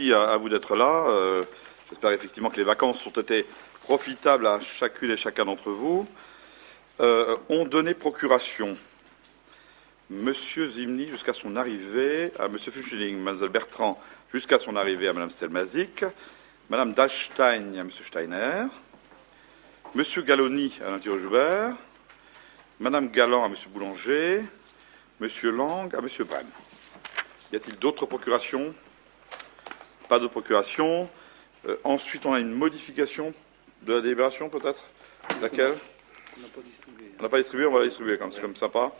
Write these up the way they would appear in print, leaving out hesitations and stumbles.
merci à vous d'être là. J'espère effectivement que les vacances ont été profitables à chacune et chacun d'entre vous. Ont donné procuration Monsieur Zimny jusqu'à son arrivée à Monsieur Fuchsling, Mademoiselle Bertrand jusqu'à son arrivée à Madame Stelmazik, Madame Dallstein à Monsieur Steiner, Monsieur Galloni à Alain Joubert, Madame Galland à Monsieur Boulanger, Monsieur Lang à Monsieur Brem. Y a-t-il d'autres procurations? Pas de procuration. Ensuite, on a une modification de la délibération, peut-être. Laquelle? On n'a pas distribué. On n'a pas distribué, on va la distribuer quand même, c'est comme sympa.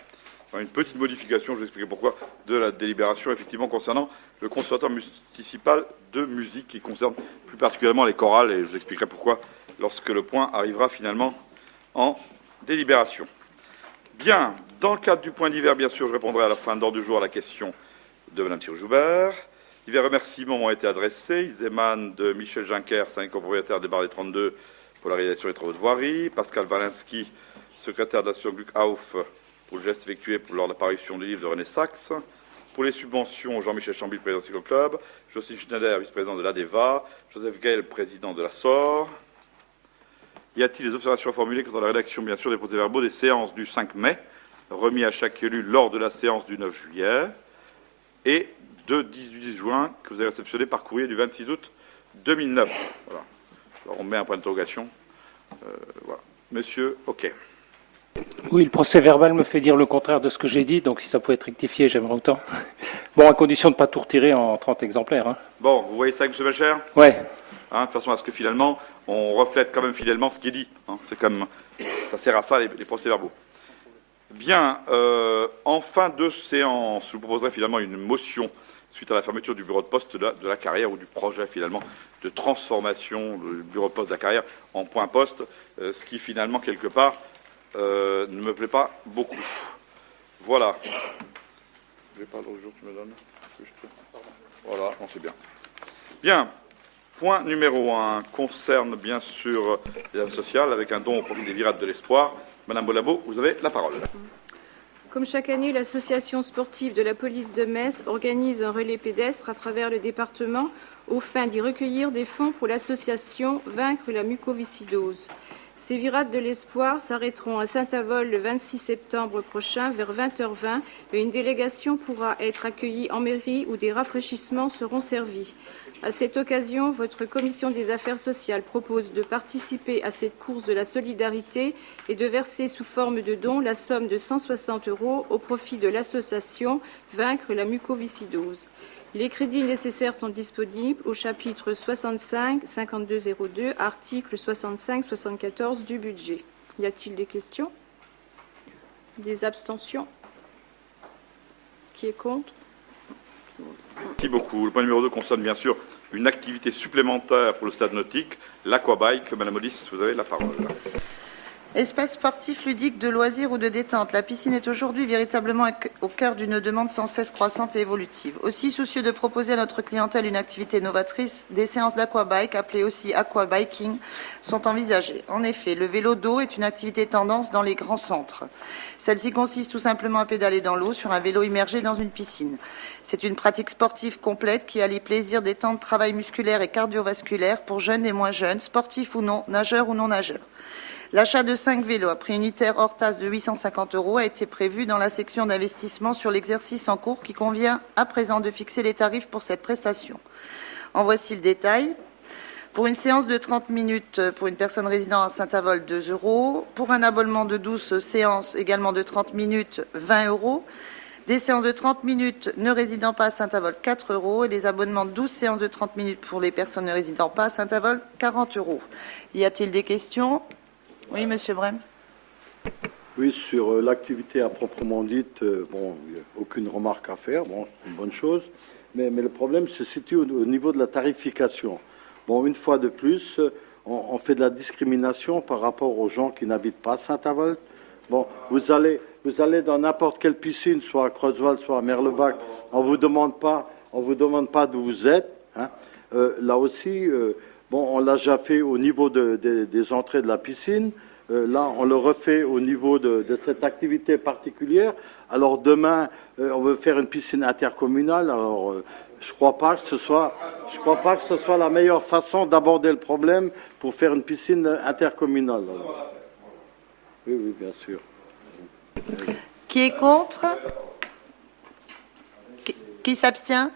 Une petite modification, je vais expliquer pourquoi, de la délibération, effectivement, concernant le conservatoire municipal de musique, qui concerne plus particulièrement les chorales, et je vous expliquerai pourquoi lorsque le point arrivera finalement en délibération. Bien, dans le cadre du point divers, bien sûr, je répondrai à la fin d'ordre du jour à la question de Mme Thierry-Joubert. Divers remerciements ont été adressés. Ils émanent de Michel Juncker, syndic copropriétaire des Barres des 32, pour la réalisation des travaux de voirie, Pascal Walinski, secrétaire de l'association Gluckhauf, pour le geste effectué lors de l'apparition du livre de René Sachs, pour les subventions, Jean-Michel Chamby, président du cycloclub, Jocelyne Schneider, vice-président de l'ADEVA, Joseph Gaël, président de la SOR. Y a-t-il des observations à formuler quant à la rédaction, bien sûr, des procès-verbaux des séances du 5 mai, remis à chaque élu lors de la séance du 9 juillet, et du 10 juin, que vous avez réceptionné par courrier du 26 août 2009. Voilà. Alors on met un point d'interrogation. Voilà. Monsieur, OK. Oui, le procès-verbal me fait dire le contraire de ce que j'ai dit, donc si ça pouvait être rectifié, j'aimerais autant. Bon, à condition de ne pas tout retirer en 30 exemplaires. Hein. Bon, vous voyez ça avec M. Belcher? Oui. De façon à ce que finalement, on reflète quand même fidèlement ce qui est dit. Hein. C'est comme ça sert à ça, les procès-verbaux. Bien, en fin de séance, je vous proposerai finalement une motion suite à la fermeture du bureau de poste de la carrière ou du projet finalement de transformation du bureau de poste de la carrière en point poste, ce qui finalement, quelque part, ne me plaît pas beaucoup. Voilà. Je vais pas l'autre jour que tu me donnes. Voilà, on sait bien. Bien. Point numéro 1 concerne bien sûr les affaires sociales avec un don au profit des Virades de l'Espoir. Madame Bolabo, vous avez la parole. Comme chaque année, l'association sportive de la police de Metz organise un relais pédestre à travers le département aux fins d'y recueillir des fonds pour l'association Vaincre la mucoviscidose. Ces Virades de l'Espoir s'arrêteront à Saint-Avold le 26 septembre prochain vers 20h20 et une délégation pourra être accueillie en mairie où des rafraîchissements seront servis. À cette occasion, votre commission des affaires sociales propose de participer à cette course de la solidarité et de verser sous forme de don la somme de 160 € au profit de l'association Vaincre la mucoviscidose. Les crédits nécessaires sont disponibles au chapitre 65 5202, article 65 74 du budget. Y a-t-il des questions? Des abstentions? Qui est contre? Merci beaucoup. Le point numéro 2 concerne bien sûr une activité supplémentaire pour le stade nautique, l'aquabike. Madame Aulis, vous avez la parole. Espace sportif, ludique, de loisirs ou de détente. La piscine est aujourd'hui véritablement au cœur d'une demande sans cesse croissante et évolutive. Aussi, soucieux de proposer à notre clientèle une activité novatrice, des séances d'aquabike, appelées aussi aquabiking, sont envisagées. En effet, le vélo d'eau est une activité tendance dans les grands centres. Celle-ci consiste tout simplement à pédaler dans l'eau sur un vélo immergé dans une piscine. C'est une pratique sportive complète qui allie plaisir, détente, travail musculaire et cardiovasculaire pour jeunes et moins jeunes, sportifs ou non, nageurs ou non nageurs. L'achat de 5 vélos à prix unitaire hors taxe de 850 € a été prévu dans la section d'investissement sur l'exercice en cours qui convient à présent de fixer les tarifs pour cette prestation. En voici le détail. Pour une séance de 30 minutes pour une personne résidant à Saint-Avold, 2 €. Pour un abonnement de 12 séances également de 30 minutes, 20 €. Des séances de 30 minutes ne résidant pas à Saint-Avold, 4 € et des abonnements de 12 séances de 30 minutes pour les personnes ne résidant pas à Saint-Avold, 40 €. Y a-t-il des questions? Oui, Monsieur Brem. Oui, sur l'activité à proprement dite, bon, il n'y a aucune remarque à faire, bon, c'est une bonne chose, mais le problème se situe au niveau de la tarification. Bon, une fois de plus, on fait de la discrimination par rapport aux gens qui n'habitent pas à Saint-Avold. Bon, vous allez dans n'importe quelle piscine, soit à Creusval, soit à Merlebach, on vous demande pas d'où vous êtes. Hein. Là aussi, bon, on l'a déjà fait au niveau des entrées de la piscine. Là, on le refait au niveau de cette activité particulière. Alors demain, on veut faire une piscine intercommunale. Alors Je crois pas que ce soit la meilleure façon d'aborder le problème pour faire une piscine intercommunale. Oui, oui, bien sûr. Qui est contre? Qui s'abstient?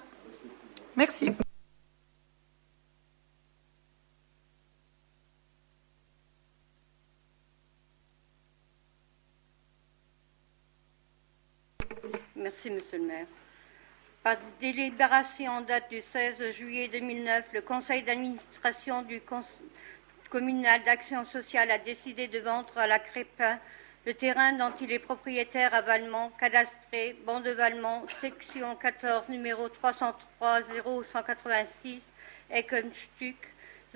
Merci. Merci, Monsieur le maire. Par délibération en date du 16 juillet 2009, le conseil d'administration du communal d'action sociale a décidé de vendre à la Crépin le terrain dont il est propriétaire à Valmont, cadastré, banc de Valmont, section 14, numéro 303 0186, Eckenstuck,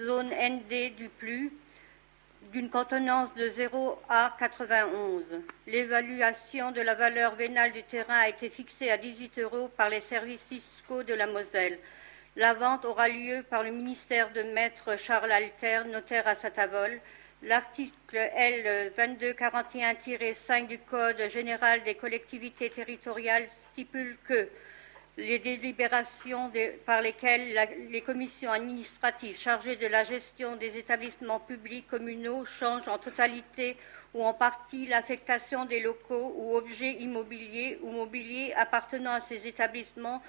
zone ND du plus, d'une contenance de 0 à 91. L'évaluation de la valeur vénale du terrain a été fixée à 18 € par les services fiscaux de la Moselle. La vente aura lieu par le ministère de Maître Charles Alter, notaire à Saint-Avold. L'article L. 2241-5 du Code général des collectivités territoriales stipule que les délibérations par lesquelles les commissions administratives chargées de la gestion des établissements publics communaux changent en totalité ou en partie l'affectation des locaux ou objets immobiliers ou mobiliers appartenant à ces établissements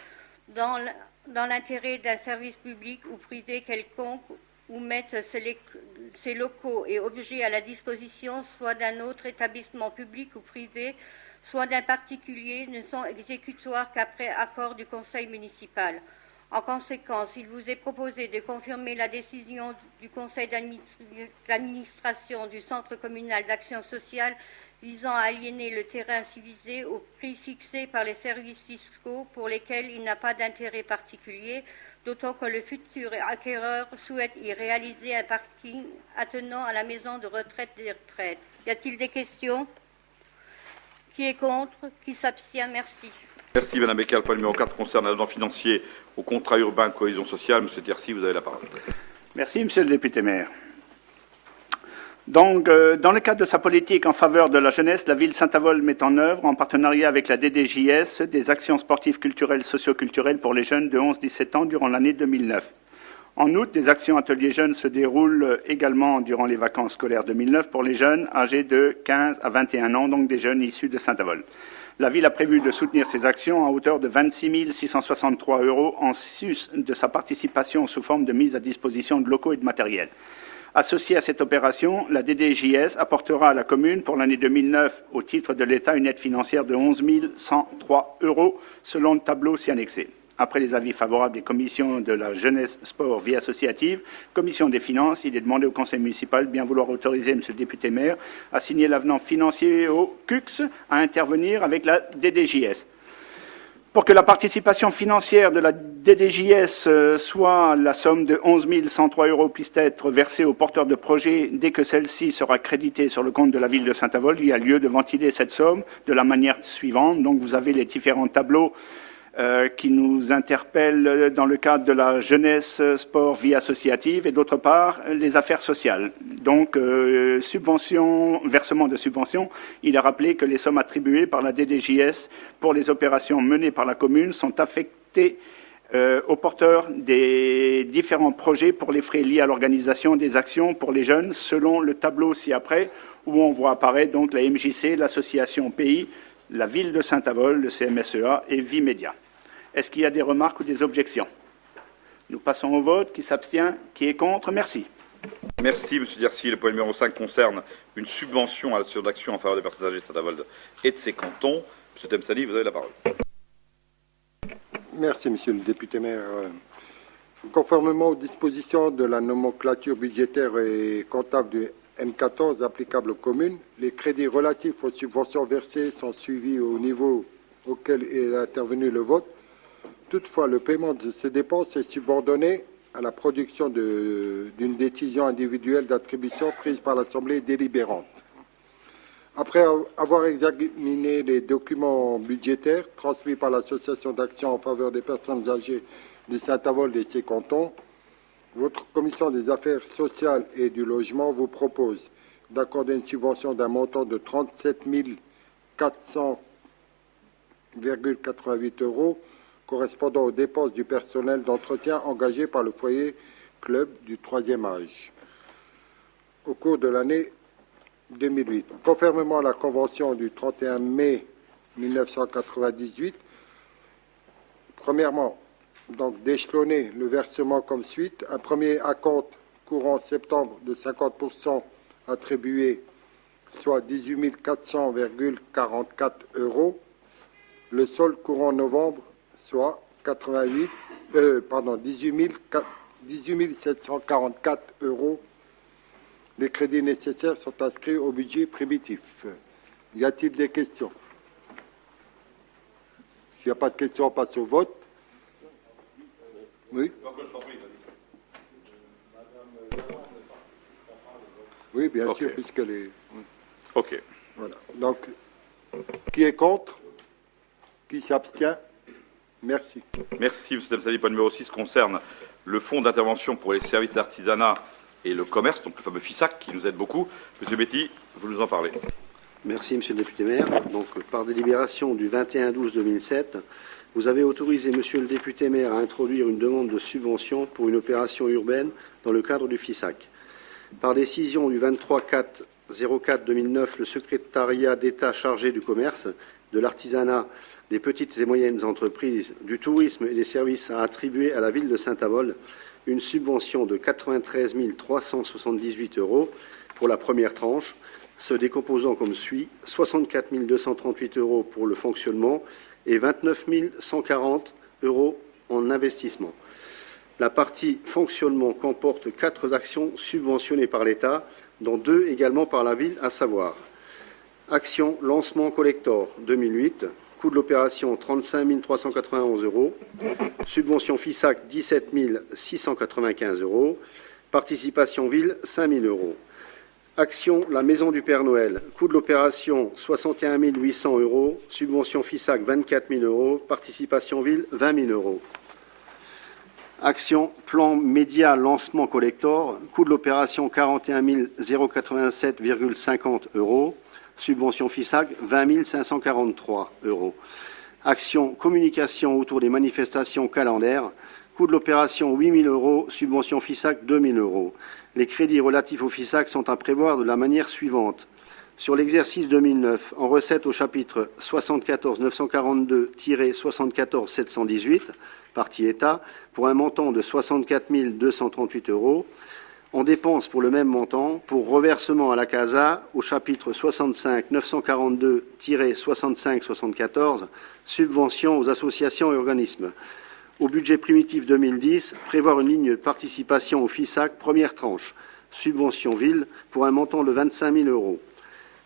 dans l'intérêt d'un service public ou privé quelconque, ou mettent ces locaux et objets à la disposition soit d'un autre établissement public ou privé, soit d'un particulier, ne sont exécutoires qu'après accord du conseil municipal. En conséquence, il vous est proposé de confirmer la décision du conseil d'administration du centre communal d'action sociale visant à aliéner le terrain susvisé au prix fixé par les services fiscaux pour lesquels il n'a pas d'intérêt particulier, d'autant que le futur acquéreur souhaite y réaliser un parking attenant à la maison de retraite des retraites. Y a-t-il des questions? Qui est contre? Qui s'abstient? Merci. Merci, Madame Becker. Le point numéro 4 concerne l'agent financier au contrat urbain cohésion sociale. Monsieur Thiercy, vous avez la parole. Merci, Monsieur le député maire. Donc, dans le cadre de sa politique en faveur de la jeunesse, la ville Saint-Avold met en œuvre, en partenariat avec la DDJS, des actions sportives culturelles, socio-culturelles pour les jeunes de 11-17 ans durant l'année 2009. En outre, des actions ateliers jeunes se déroulent également durant les vacances scolaires 2009 pour les jeunes âgés de 15 à 21 ans, donc des jeunes issus de Saint-Avold. La ville a prévu de soutenir ces actions à hauteur de 26 663 € en sus de sa participation sous forme de mise à disposition de locaux et de matériel. Associée à cette opération, la DDJS apportera à la commune pour l'année 2009 au titre de l'État une aide financière de 11 103 € selon le tableau ci annexé. Après les avis favorables des commissions de la jeunesse, sport, vie associative, commission des finances, il est demandé au conseil municipal de bien vouloir autoriser M. le député maire à signer l'avenant financier au CUX à intervenir avec la DDJS. Pour que la participation financière de la DDJS soit la somme de 11 103 € puisse être versée aux porteurs de projet dès que celle-ci sera créditée sur le compte de la ville de Saint-Avold, il y a lieu de ventiler cette somme de la manière suivante. Donc vous avez les différents tableaux qui nous interpellent dans le cadre de la jeunesse, sport, vie associative et d'autre part les affaires sociales. Donc versement de subventions, il est rappelé que les sommes attribuées par la DDJS pour les opérations menées par la commune sont affectées aux porteurs des différents projets pour les frais liés à l'organisation des actions pour les jeunes selon le tableau ci-après où on voit apparaître donc la MJC, l'association Pays, la ville de Saint-Avold, le CMSEA et Vimédia. Est-ce qu'il y a des remarques ou des objections? Nous passons au vote. Qui s'abstient? Qui est contre? Merci. Merci, M. Thiercy. Le point numéro 5 concerne une subvention à l'association d'action en faveur des personnes âgées de Saint-Avold et de ses cantons. M. Temsani, vous avez la parole. Merci, Monsieur le député maire. Conformément aux dispositions de la nomenclature budgétaire et comptable du M14 applicable aux communes, les crédits relatifs aux subventions versées sont suivis au niveau auquel est intervenu le vote. Toutefois, le paiement de ces dépenses est subordonné à la production d'une décision individuelle d'attribution prise par l'Assemblée délibérante. Après avoir examiné les documents budgétaires transmis par l'Association d'action en faveur des personnes âgées de Saint-Avold et ses cantons, votre commission des affaires sociales et du logement vous propose d'accorder une subvention d'un montant de 37 400,88 € correspondant aux dépenses du personnel d'entretien engagé par le foyer club du 3e âge au cours de l'année 2008. Conformément à la convention du 31 mai 1998, premièrement, donc d'échelonner le versement comme suite. Un premier acompte courant septembre de 50% attribué, soit 18 400,44 €. Le solde courant novembre, soit 18 744 €. Les crédits nécessaires sont inscrits au budget primitif. Y a-t-il des questions? S'il n'y a pas de questions, on passe au vote. Oui. Oui, bien sûr, puisqu'elle est... OK. Voilà. Donc, qui est contre? Qui s'abstient? Merci. Merci, M. Demsali. Point numéro 6 concerne le fonds d'intervention pour les services d'artisanat et le commerce, donc le fameux FISAC, qui nous aide beaucoup. Monsieur Betty, vous nous en parlez. Merci, Monsieur le député maire. Donc, par délibération du 21/12/2007, vous avez autorisé Monsieur le député maire à introduire une demande de subvention pour une opération urbaine dans le cadre du FISAC. Par décision du 23/04/2009, le secrétariat d'État chargé du commerce, de l'artisanat, des petites et moyennes entreprises, du tourisme et des services a attribué à la ville de Saint-Avold une subvention de 93 378 € pour la première tranche, se décomposant comme suit: 64 238 € pour le fonctionnement et 29 140 € en investissement. La partie fonctionnement comporte 4 actions subventionnées par l'État, dont 2 également par la ville, à savoir: action lancement collector 2008, coût de l'opération 35 391 €, subvention FISAC 17 695 €, participation ville 5 000 €. Action la Maison du Père Noël, coût de l'opération 61 800 €, subvention FISAC 24 000 €, participation ville 20 000 €. Action plan média lancement collector, coût de l'opération 41 087,50 €, subvention FISAC 20 543 €. Action communication autour des manifestations calendaires, coût de l'opération 8 000 €, subvention FISAC 2 000 €. Les crédits relatifs au FISAC sont à prévoir de la manière suivante. Sur l'exercice 2009, en recette au chapitre 74 942-74 718, partie État, pour un montant de 64 238 €. En dépenses pour le même montant, pour reversement à la CASA, au chapitre 65 942-65 74, subvention aux associations et organismes. Au budget primitif 2010, prévoir une ligne de participation au FISAC, première tranche, subvention ville, pour un montant de 25 000 €.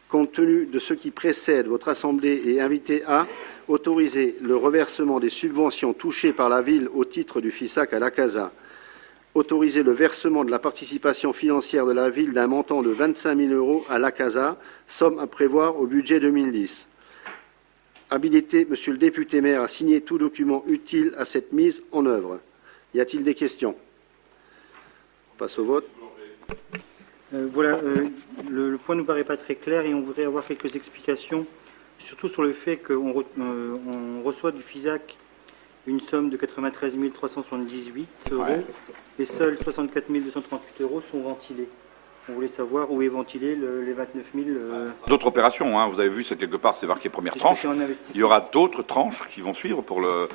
Compte tenu de ce qui précède, votre Assemblée est invitée à autoriser le reversement des subventions touchées par la ville au titre du FISAC à la CASA, autoriser le versement de la participation financière de la ville d'un montant de 25 000 € à la CASA, somme à prévoir au budget 2010. Habilité, Monsieur le député maire, à signer tout document utile à cette mise en œuvre. Y a-t-il des questions? On passe au vote. Le point ne nous paraît pas très clair et on voudrait avoir quelques explications, surtout sur le fait qu'on reçoit du FISAC une somme de 93 378 € et seuls 64 238 € sont ventilés. On voulait savoir où est ventilé les 29 000... D'autres opérations, hein, vous avez vu, c'est quelque part, c'est marqué première tranche. Il y aura d'autres tranches qui vont suivre pour le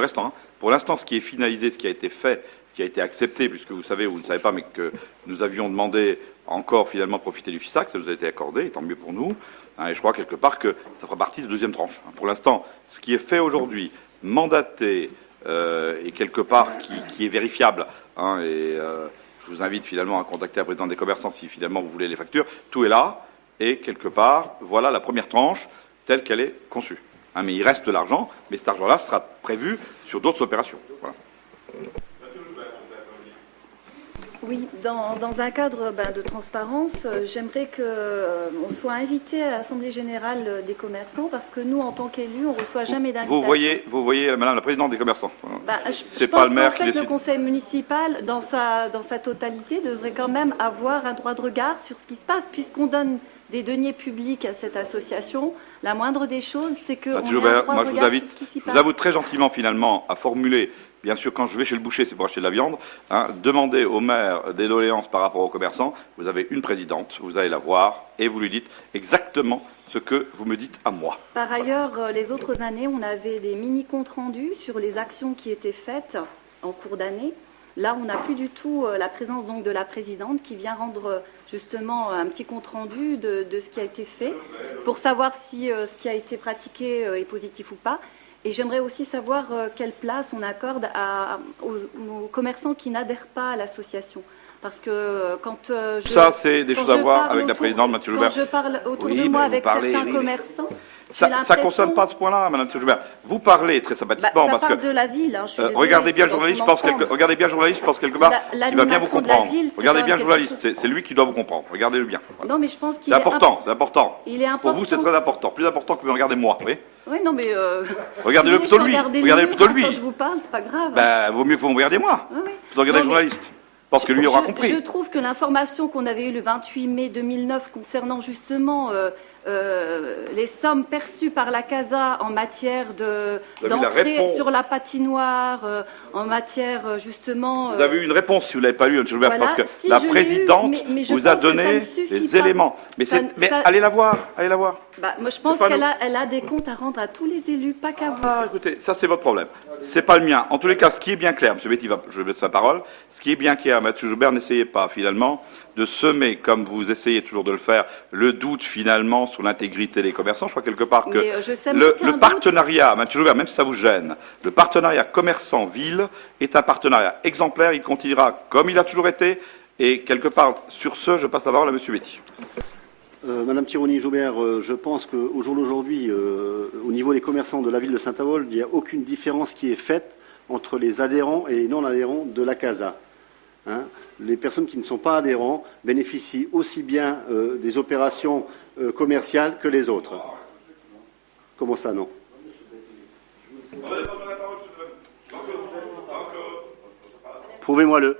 restant. Hein. Pour l'instant, ce qui est finalisé, ce qui a été fait, ce qui a été accepté, puisque vous savez, ou vous ne savez pas, mais que nous avions demandé encore finalement de profiter du FISAC, ça nous a été accordé, et tant mieux pour nous. Hein, et je crois quelque part que ça fera partie de la deuxième tranche. Hein. Pour l'instant, ce qui est fait aujourd'hui, mandaté et quelque part qui est vérifiable, hein, et je vous invite finalement à contacter la présidente des commerçants si finalement vous voulez les factures. Tout est là et quelque part, voilà la première tranche telle qu'elle est conçue. Hein, mais il reste de l'argent, mais cet argent-là sera prévu sur d'autres opérations. Voilà. Oui, dans un cadre de transparence, j'aimerais qu'on soit invité à l'Assemblée générale des commerçants parce que nous, en tant qu'élus, on ne reçoit jamais d'invitation. Vous voyez, Madame la Présidente des commerçants. Je pense qu'en fait, le conseil municipal, dans sa totalité, devrait quand même avoir un droit de regard sur ce qui se passe, puisqu'on donne des deniers publics à cette association. La moindre des choses, c'est qu'on ait un droit de regard sur ce qui s'y passe. Je vous invite très gentiment, finalement, à formuler. Bien sûr, quand je vais chez le boucher, c'est pour acheter de la viande. Demandez au maire des doléances par rapport aux commerçants. Vous avez une présidente, vous allez la voir et vous lui dites exactement ce que vous me dites à moi. Par ailleurs, les autres années, on avait des mini-comptes rendus sur les actions qui étaient faites en cours d'année. Là, on n'a plus du tout la présence donc de la présidente qui vient rendre justement un petit compte rendu de ce qui a été fait pour savoir si ce qui a été pratiqué est positif ou pas. Et j'aimerais aussi savoir quelle place on accorde aux commerçants qui n'adhèrent pas à l'association. Parce que quand ça, c'est des choses à voir avec la présidente, Mathieu Joubert. Quand je parle autour de moi avec certains commerçants... Ça ne concerne pas ce point-là, Madame Joubert. Vous parlez très sympathiquement ça parle de la ville. Hein, regardez bien le journaliste, je pense quelque part qu'il va bien vous comprendre. Regardez bien le journaliste, c'est lui qui doit vous comprendre. Regardez-le bien. Non, mais je pense qu'il est important, c'est important. Il est important. Pour vous, c'est très important. Plus important que me regarder moi, oui. Oui, non, mais... regardez-le plutôt lui. Regardez plutôt lui. Quand je vous parle, c'est pas grave. Vaut mieux que vous me regardiez moi. Oui. Plutôt regarder le journaliste. Parce que lui aura compris. Je trouve que l'information qu'on avait eue le 28 mai 2009 concernant justement les sommes perçues par la CASA en matière d'entrée sur la patinoire, en matière justement... Vous avez eu une réponse si vous ne l'avez pas lu, M. Joubert, voilà, parce que si la présidente vous a donné des éléments. Mais allez la voir, allez la voir. Moi, je pense qu'elle a des comptes à rendre à tous les élus, pas qu'à vous. Ah, écoutez, ça c'est votre problème. C'est pas le mien. En tous les cas, ce qui est bien clair, M. Betty, je laisse sa parole, ce qui est bien clair, M. Joubert, n'essayez pas finalement de semer, comme vous essayez toujours de le faire, le doute finalement sur l'intégrité des commerçants. Je crois quelque part que le partenariat, M. Joubert, même si ça vous gêne, le partenariat commerçant-ville est un partenariat exemplaire. Il continuera comme il a toujours été. Et quelque part, sur ce, je passe la parole à M. Betty. Madame Tironi-Joubert, je pense qu'au jour d'aujourd'hui, au niveau des commerçants de la ville de Saint-Avold, il n'y a aucune différence qui est faite entre les adhérents et les non-adhérents de la CASA. Les personnes qui ne sont pas adhérents bénéficient aussi bien des opérations commerciales que les autres. Comment ça, non? Prouvez-moi-le.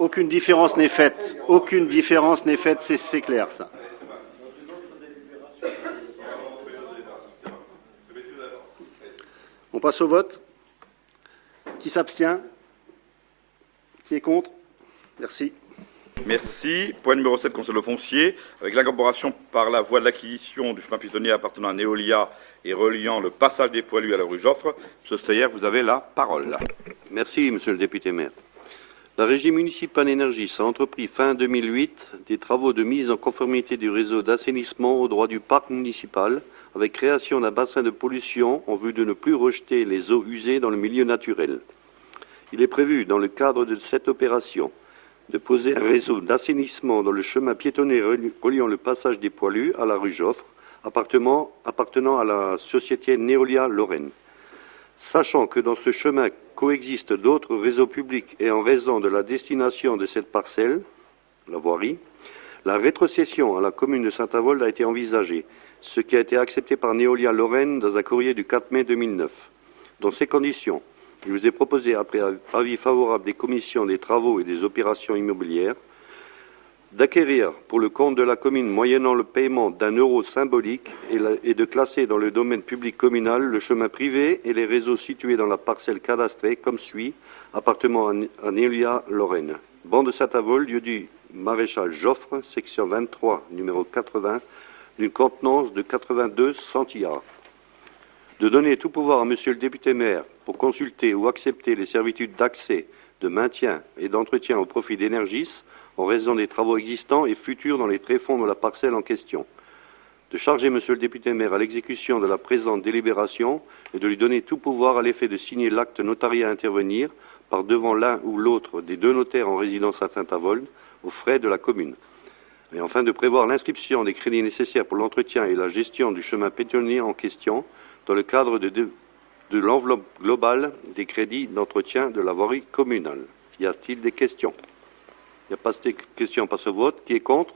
Aucune différence n'est faite. Aucune différence n'est faite, c'est clair, ça. On passe au vote. Qui s'abstient? Qui est contre? Merci. Merci. Point numéro 7 concerne le foncier. Avec l'incorporation par la voie de l'acquisition du chemin piétonnier appartenant à Néolia et reliant le passage des Poilus à la rue Joffre. M. Steyer, vous avez la parole. Merci, Monsieur le député maire. La Régie municipale Énergie a entrepris fin 2008 des travaux de mise en conformité du réseau d'assainissement au droit du parc municipal avec création d'un bassin de pollution en vue de ne plus rejeter les eaux usées dans le milieu naturel. Il est prévu, dans le cadre de cette opération, de poser un réseau d'assainissement dans le chemin piétonnier reliant le passage des Poilus à la rue Joffre, appartenant à la société Néolia Lorraine. Sachant que dans ce chemin coexistent d'autres réseaux publics et en raison de la destination de cette parcelle, la voirie, la rétrocession à la commune de Saint-Avold a été envisagée, ce qui a été accepté par Néolia Lorraine dans un courrier du 4 mai 2009. Dans ces conditions, il vous est proposé, après avis favorable des commissions des travaux et des opérations immobilières, d'acquérir pour le compte de la commune moyennant le paiement d'1 euro symbolique et de classer dans le domaine public communal le chemin privé et les réseaux situés dans la parcelle cadastrée comme suit, appartement à Néolia Lorraine. Banc de Saint-Avold, lieu du maréchal Joffre, section 23, numéro 80, d'une contenance de 82 centillards. De donner tout pouvoir à Monsieur le député maire pour consulter ou accepter les servitudes d'accès, de maintien et d'entretien au profit d'Énergis en raison des travaux existants et futurs dans les tréfonds de la parcelle en question. De charger Monsieur le député maire à l'exécution de la présente délibération et de lui donner tout pouvoir à l'effet de signer l'acte notarié à intervenir par devant l'un ou l'autre des deux notaires en résidence à Saint-Avold aux frais de la commune. Et enfin de prévoir l'inscription des crédits nécessaires pour l'entretien et la gestion du chemin piétonnier en question dans le cadre de de l'enveloppe globale des crédits d'entretien de la voirie communale. Y a-t-il des questions? Il n'y a pas de questions, on passe au vote. Qui est contre?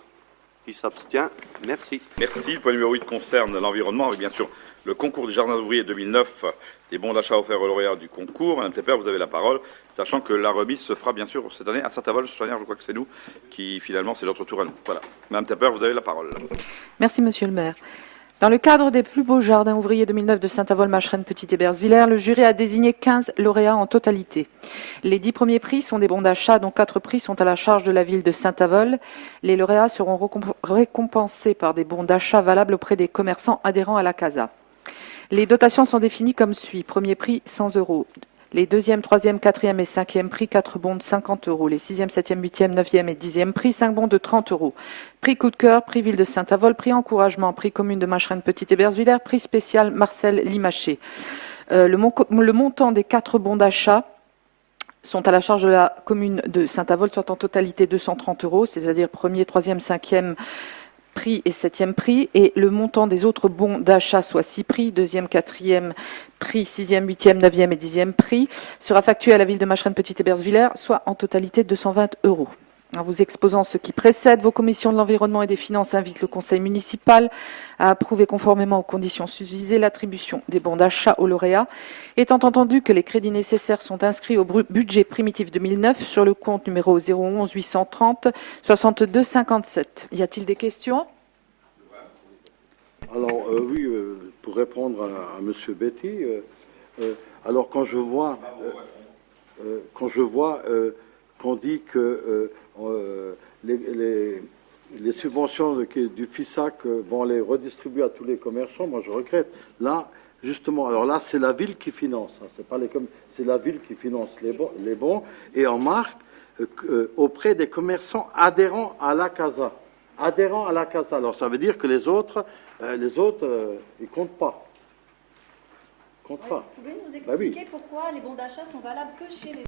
Qui s'abstient? Merci. Merci. Le point numéro 8 concerne l'environnement, avec bien sûr le concours des jardins d'ouvriers 2009, des bons d'achat offerts aux lauréats du concours. Madame Tepper, vous avez la parole, sachant que la remise se fera bien sûr cette année à Saint-Avold. Je crois que c'est nous qui, finalement, c'est notre tour à nous. Voilà. Madame Tepper, vous avez la parole. Merci, Monsieur le maire. Dans le cadre des plus beaux jardins ouvriers 2009 de Saint-Avold, Macheren, Petit-Hébersvillers, le jury a désigné 15 lauréats en totalité. Les 10 premiers prix sont des bons d'achat, dont 4 prix sont à la charge de la ville de Saint-Avold. Les lauréats seront récompensés par des bons d'achat valables auprès des commerçants adhérents à la CASA. Les dotations sont définies comme suit. Premier prix, 100 €. Les 2e, 3e, 4e et 5e prix, 4 bons de 50 €. Les 6e, 7e, 8e, 9e et 10e prix, 5 bons de 30 €. Prix coup de cœur, prix ville de Saint-Avold, prix encouragement, prix commune de Macheren, Petit-Hébersvillers, prix spécial Marcel Limaché. Le montant des 4 bons d'achat sont à la charge de la commune de Saint-Avold, soit en totalité 230 €, c'est-à-dire 1er, 3e, 5e prix et 7e prix, et le montant des autres bons d'achat, soit 6 prix, 2e, 4e prix, 6e, 8e, 9e et 10e prix, sera facturé à la ville de Macheren, Petit-Hébersvillers, soit en totalité 220 €. En vous exposant ce qui précède, vos commissions de l'environnement et des finances invitent le conseil municipal à approuver conformément aux conditions susvisées l'attribution des bons d'achat aux lauréats, étant entendu que les crédits nécessaires sont inscrits au budget primitif 2009 sur le compte numéro 011 830 62 57. Y a-t-il des questions? Alors, oui, pour répondre à M. Betty, alors quand je vois qu'on dit que les subventions du FISAC vont les redistribuer à tous les commerçants, moi je regrette. Là, justement, alors là, c'est la ville qui finance, hein, c'est la ville qui finance les bons, et en marque auprès des commerçants adhérents à la CASA. Adhérents à la CASA. Alors ça veut dire que les autres, ils comptent pas. Vous pouvez nous expliquer pourquoi les bons d'achat sont valables que chez les...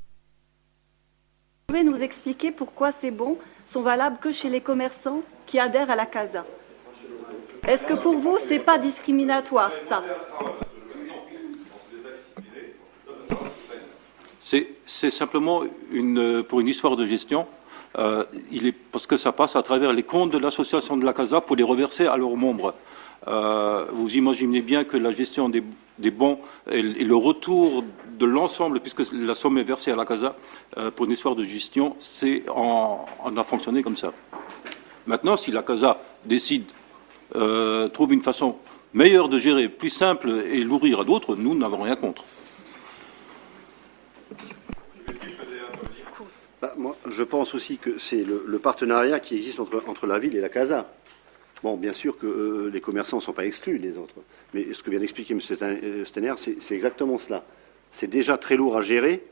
Vous pouvez nous expliquer pourquoi ces bons sont valables que chez les commerçants qui adhèrent à la CASA? Est-ce que pour vous, c'est pas discriminatoire, ça? C'est simplement pour une histoire de gestion. Parce que ça passe à travers les comptes de l'association de la CASA pour les reverser à leurs membres. Vous imaginez bien que la gestion des bons et le retour de l'ensemble, puisque la somme est versée à la CASA, pour une histoire de gestion, on a fonctionné comme ça. Maintenant, si la CASA décide, trouve une façon meilleure de gérer, plus simple et l'ouvrir à d'autres, nous n'avons rien contre. Moi, je pense aussi que c'est le partenariat qui existe entre la ville et la CASA. Bon, bien sûr que les commerçants ne sont pas exclus, les autres. Mais ce que vient d'expliquer M. Stener, c'est exactement cela. C'est déjà très lourd à gérer,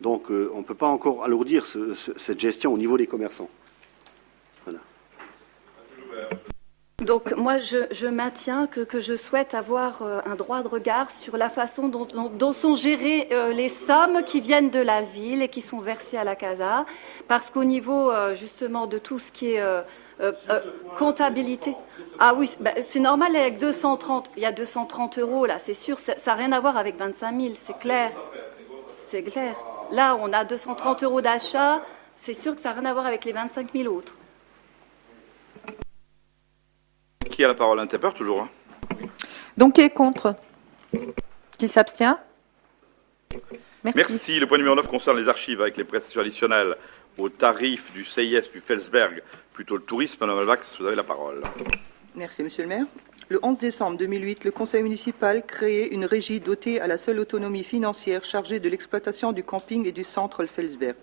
donc on ne peut pas encore alourdir cette gestion au niveau des commerçants. Voilà. Donc moi, je maintiens que je souhaite avoir un droit de regard sur la façon dont sont gérées les sommes qui viennent de la ville et qui sont versées à la CASA, parce qu'au niveau justement de tout ce qui est comptabilité. Ah oui, c'est normal avec 230. Il y a 230 € là, c'est sûr. Ça n'a rien à voir avec 25 000, c'est clair. C'est clair. Là, on a 230 € d'achat. C'est sûr que ça n'a rien à voir avec les 25 000 autres. Qui a la parole? Un Tepper, toujours. Hein. Donc, qui est contre? Qui s'abstient? Merci. Le point numéro 9 concerne les archives avec les prestations additionnelles au tarif du CIS du Felsberg, plutôt le tourisme. Madame Alvax, vous avez la parole. Merci, Monsieur le maire. Le 11 décembre 2008, le conseil municipal créait une régie dotée à la seule autonomie financière chargée de l'exploitation du camping et du centre Felsberg.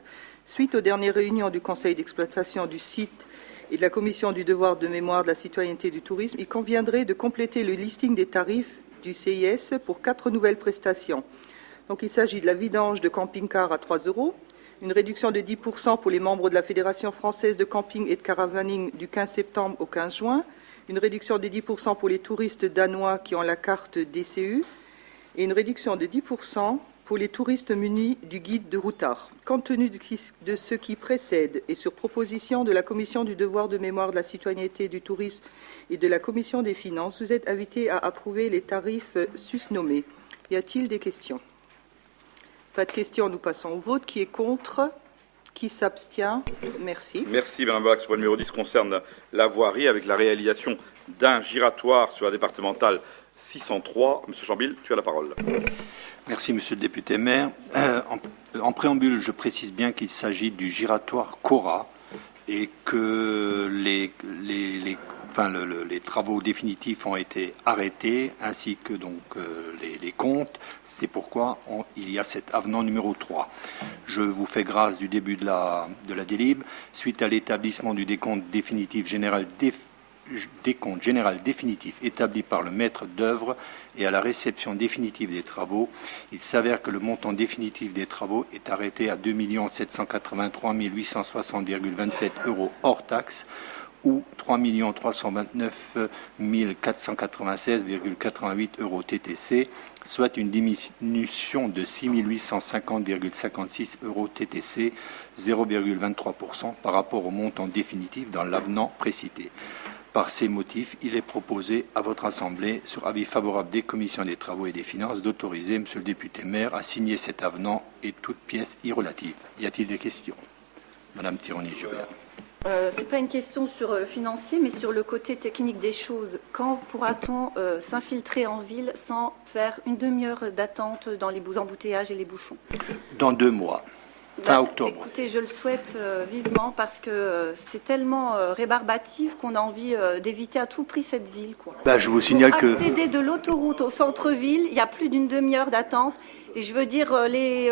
Suite aux dernières réunions du conseil d'exploitation du site et de la commission du devoir de mémoire de la citoyenneté et du tourisme, il conviendrait de compléter le listing des tarifs du CIS pour 4 nouvelles prestations. Donc, il s'agit de la vidange de camping-car à 3 €, une réduction de 10% pour les membres de la Fédération française de camping et de caravaning du 15 septembre au 15 juin, une réduction de 10% pour les touristes danois qui ont la carte DCU et une réduction de 10% pour les touristes munis du guide de routard. Compte tenu de ce qui précède et sur proposition de la Commission du devoir de mémoire de la citoyenneté, du tourisme et de la Commission des finances, vous êtes invités à approuver les tarifs susnommés. Y a-t-il des questions? Pas de questions, nous passons au vote. Qui est contre? Qui s'abstient? Merci. Merci, Madame Bax. Le numéro 10 concerne la voirie avec la réalisation d'un giratoire sur la départementale 603. Monsieur Chambil, tu as la parole. Merci, Monsieur le député maire. En préambule, je précise bien qu'il s'agit du giratoire Cora et que les travaux définitifs ont été arrêtés, ainsi que donc les comptes. C'est pourquoi il y a cet avenant numéro 3. Je vous fais grâce du début de la délib. Suite à l'établissement du décompte définitif général définitif établi par le maître d'œuvre et à la réception définitive des travaux, il s'avère que le montant définitif des travaux est arrêté à 2 783 860,27 € hors taxes ou 3 329 496,88 € TTC, soit une diminution de 6 850,56 € TTC, 0,23% par rapport au montant définitif dans l'avenant précité. Par ces motifs, il est proposé à votre Assemblée, sur avis favorable des commissions des travaux et des finances, d'autoriser Monsieur le député maire à signer cet avenant et toute pièce y relative. Y a-t-il des questions? Madame Tironi-Juria. Ce n'est pas une question sur le financier, mais sur le côté technique des choses. Quand pourra-t-on s'infiltrer en ville sans faire une demi-heure d'attente dans les embouteillages et les bouchons? Dans 2 mois. Fin octobre. Écoutez, je le souhaite vivement parce que c'est tellement rébarbatif qu'on a envie d'éviter à tout prix cette ville. Je vous signale Pour que... accéder de l'autoroute au centre-ville, il y a plus d'une demi-heure d'attente. Et je veux dire, les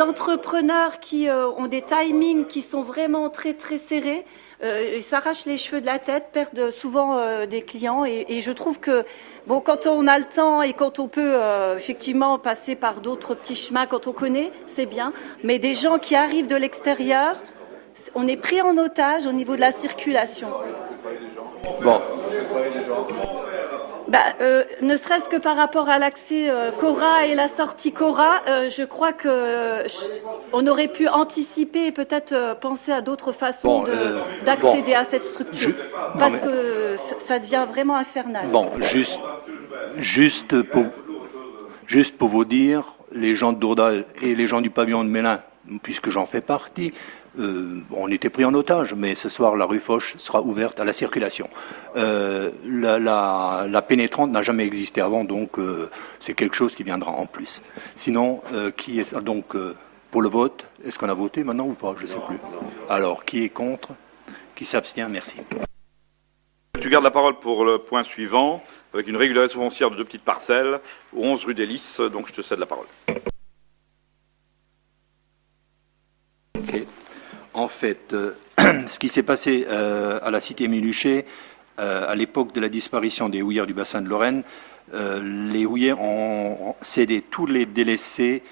entrepreneurs qui ont des timings qui sont vraiment très très serrés, ils s'arrachent les cheveux de la tête, perdent souvent des clients. Et je trouve que bon, quand on a le temps et quand on peut effectivement passer par d'autres petits chemins, quand on connaît, c'est bien. Mais des gens qui arrivent de l'extérieur, on est pris en otage au niveau de la circulation. Bon. Ne serait-ce que par rapport à l'accès Cora et la sortie Cora, je crois qu'on aurait pu anticiper et peut-être penser à d'autres façons d'accéder à cette structure. Parce que ça devient vraiment infernal. Bon, juste pour vous dire, les gens de Dourdal et les gens du pavillon de Mélin, puisque j'en fais partie, on était pris en otage, mais ce soir, la rue Foch sera ouverte à la circulation. La pénétrante n'a jamais existé avant, donc c'est quelque chose qui viendra en plus. Sinon, qui est donc pour le vote? Est-ce qu'on a voté maintenant ou pas? Je ne sais plus. Alors, qui est contre? Qui s'abstient? Merci. Tu gardes la parole pour le point suivant, avec une régularisation foncière de 2 petites parcelles, au 11 rue des Lys, donc je te cède la parole. Okay. En fait, ce qui s'est passé à la cité Miluchet, à l'époque de la disparition des houillères du bassin de Lorraine, les houillères ont cédé tous les délaissés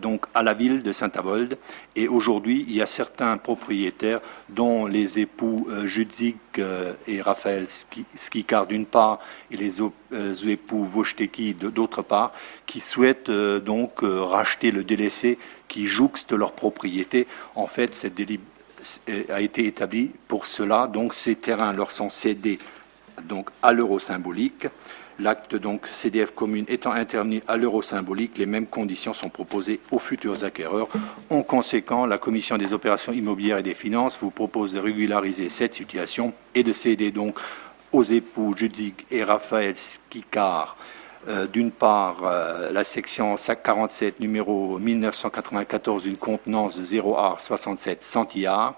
donc à la ville de Saint-Avold. Et aujourd'hui, il y a certains propriétaires, dont les époux Judzig et Raphaël Skikar d'une part, et les époux Wojtecki d'autre part, qui souhaitent donc racheter le délaissé qui jouxte leur propriété. En fait, cette délib a été établie pour cela. Donc, ces terrains leur sont cédés donc à l'euro symbolique. L'acte donc CDF commune étant intervenu à l'euro symbolique, les mêmes conditions sont proposées aux futurs acquéreurs. En conséquent, la Commission des opérations immobilières et des finances vous propose de régulariser cette situation et de céder donc aux époux Judzig et Raphaël Skikar, d'une part, la section 47 numéro 1994 d'une contenance de 0 ar 67 centillards,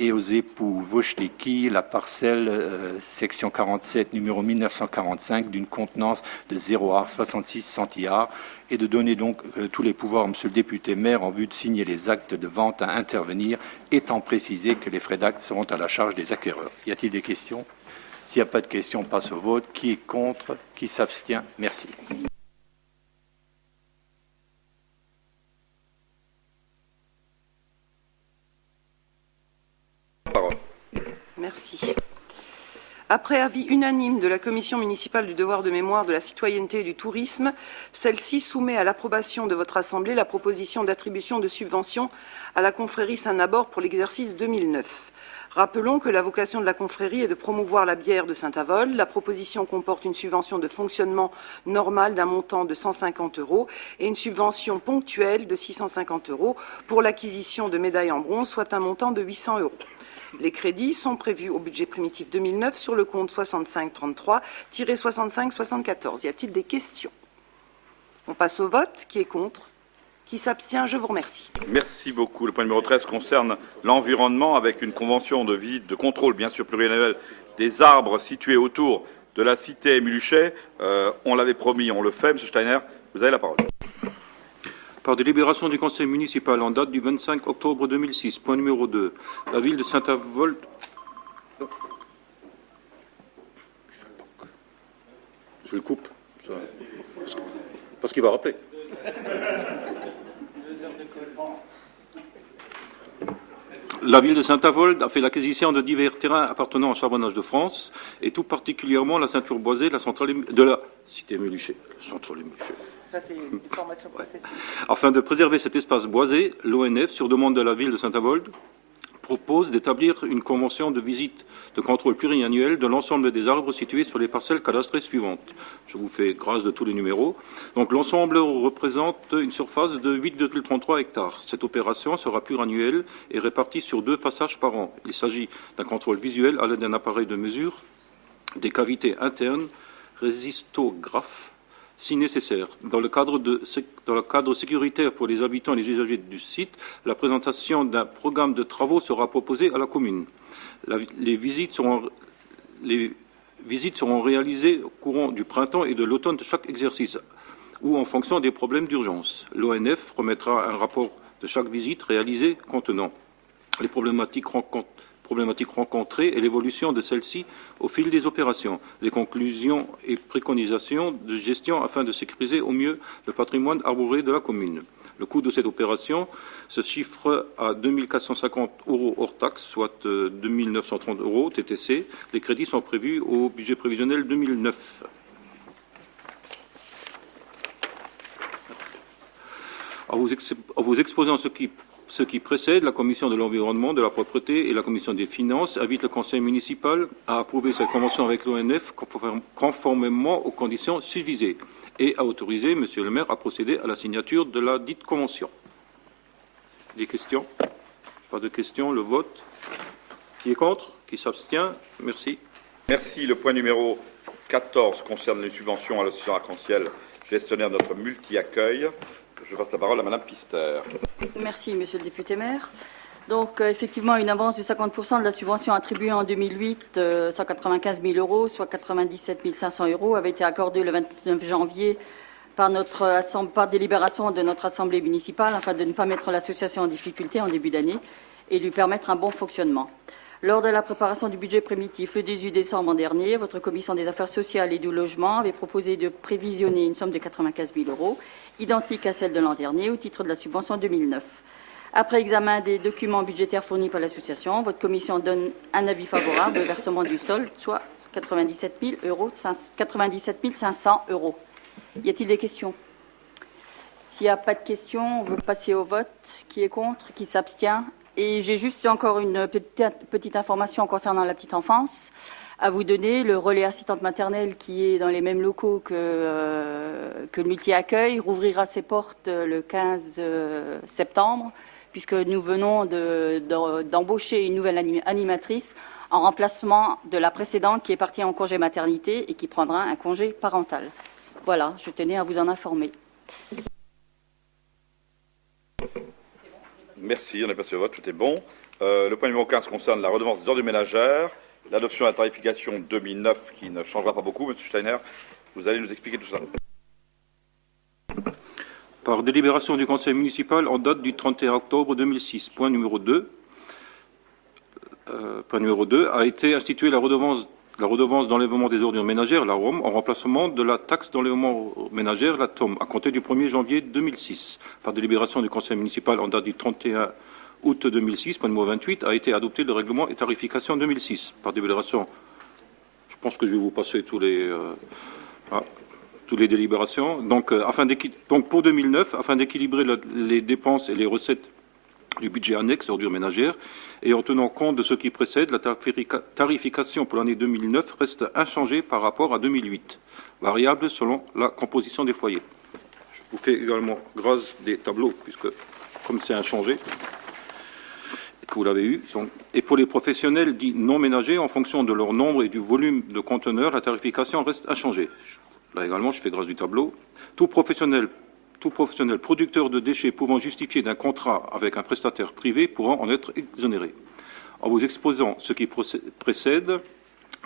et aux époux Wojtecki, la parcelle section 47 numéro 1945 d'une contenance de 0 ar 66 centillards, et de donner donc tous les pouvoirs à Monsieur le député maire en vue de signer les actes de vente à intervenir, étant précisé que les frais d'acte seront à la charge des acquéreurs. Y a-t-il des questions? S'il n'y a pas de questions, on passe au vote. Qui est contre? Qui s'abstient? Merci. Merci. Après avis unanime de la Commission municipale du devoir de mémoire, de la citoyenneté et du tourisme, celle-ci soumet à l'approbation de votre Assemblée la proposition d'attribution de subventions à la confrérie Saint-Nabor pour l'exercice 2009. Rappelons que la vocation de la confrérie est de promouvoir la bière de Saint-Avold. La proposition comporte une subvention de fonctionnement normale d'un montant de 150 € et une subvention ponctuelle de 650 € pour l'acquisition de médailles en bronze, soit un montant de 800 €. Les crédits sont prévus au budget primitif 2009 sur le compte 6533-6574. Y a-t-il des questions? On passe au vote. Qui est contre? Qui s'abstient? Je vous remercie. Merci beaucoup. Le point numéro 13 concerne l'environnement avec une convention de visite de contrôle, bien sûr pluriannuel, des arbres situés autour de la cité Émile Huchet. On l'avait promis, on le fait. Monsieur Steiner, vous avez la parole. Par délibération du Conseil municipal en date du 25 octobre 2006, point numéro 2, la ville de Saint-Avold... Je le coupe, parce qu'il va rappeler. La ville de Saint-Avold a fait l'acquisition de divers terrains appartenant au Charbonnage de France, et tout particulièrement la ceinture boisée de la cité Émile Huchet. Ça, c'est une formation professionnelle. Afin de préserver cet espace boisé, l'ONF, sur demande de la ville de Saint-Avold, propose d'établir une convention de visite de contrôle pluriannuel de l'ensemble des arbres situés sur les parcelles cadastrées suivantes. Je vous fais grâce de tous les numéros. Donc l'ensemble représente une surface de 8,33 hectares. Cette opération sera pluriannuelle et répartie sur 2 passages par an. Il s'agit d'un contrôle visuel à l'aide d'un appareil de mesure des cavités internes résistographes si nécessaire. Dans le cadre sécuritaire pour les habitants et les usagers du site, la présentation d'un programme de travaux sera proposée à la commune. Les visites seront réalisées au courant du printemps et de l'automne de chaque exercice ou en fonction des problèmes d'urgence. L'ONF remettra un rapport de chaque visite réalisée contenant les problématiques rencontrées et l'évolution de celles-ci au fil des opérations, les conclusions et préconisations de gestion afin de sécuriser au mieux le patrimoine arboré de la commune. Le coût de cette opération se chiffre à 2 450 € hors taxe, soit 2 930 € TTC. Les crédits sont prévus au budget prévisionnel 2009. En vous exposant ce qui précède, la Commission de l'Environnement, de la Propreté et la Commission des Finances invite le Conseil municipal à approuver cette convention avec l'ONF conformément aux conditions susvisées et à autoriser Monsieur le maire à procéder à la signature de la dite convention. Des questions? Pas de questions. Le vote. Qui est contre? Qui s'abstient? Merci. Merci. Le point numéro 14 concerne les subventions à l'association Arc-en-Ciel, gestionnaire de notre multi-accueil. Je passe la parole à Madame Pister. Merci, Monsieur le député maire. Donc, effectivement, une avance de 50% de la subvention attribuée en 2008, 195 000 €, soit 97 500 €, avait été accordée le 29 janvier par délibération de notre Assemblée municipale, afin de ne pas mettre l'association en difficulté en début d'année et lui permettre un bon fonctionnement. Lors de la préparation du budget primitif le 18 décembre dernier, votre commission des affaires sociales et du logement avait proposé de prévisionner une somme de 95 000 €, identique à celle de l'an dernier, au titre de la subvention 2009. Après examen des documents budgétaires fournis par l'association, votre commission donne un avis favorable au versement du solde, soit 97 500 €. Y a-t-il des questions? S'il n'y a pas de questions, on veut passer au vote. Qui est contre? Qui s'abstient? Et j'ai juste encore une petite information concernant la petite enfance à vous donner. Le relais assistante maternelle, qui est dans les mêmes locaux que le multi-accueil, rouvrira ses portes le 15 septembre, puisque nous venons d'embaucher une nouvelle animatrice en remplacement de la précédente qui est partie en congé maternité et qui prendra un congé parental. Voilà, je tenais à vous en informer. Merci, on est passé au vote, tout est bon. Le point numéro 15 concerne la redevance des ordures ménagères, l'adoption de la tarification 2009 qui ne changera pas beaucoup. Monsieur Steiner, vous allez nous expliquer tout ça. Par délibération du Conseil municipal en date du 31 octobre 2006, point numéro 2, a été instituée la redevance d'enlèvement des ordures ménagères, la ROM, en remplacement de la taxe d'enlèvement ménagère, la TOM, à compter du 1er janvier 2006. Par délibération du Conseil municipal en date du 31 août 2006, point numéro 28, a été adopté le règlement et tarification 2006. Par délibération, je pense que je vais vous passer toutes les délibérations. Donc pour 2009, afin d'équilibrer les dépenses et les recettes du budget annexe ordures ménagères, et en tenant compte de ce qui précède, la tarification pour l'année 2009 reste inchangée par rapport à 2008, variable selon la composition des foyers. Je vous fais également grâce des tableaux, puisque comme c'est inchangé, que vous l'avez eu. Et pour les professionnels dits non ménagers, en fonction de leur nombre et du volume de conteneurs, la tarification reste inchangée. Là également, je fais grâce du tableau. Tout professionnel producteur de déchets pouvant justifier d'un contrat avec un prestataire privé pourra en être exonéré. En vous exposant ce qui précède,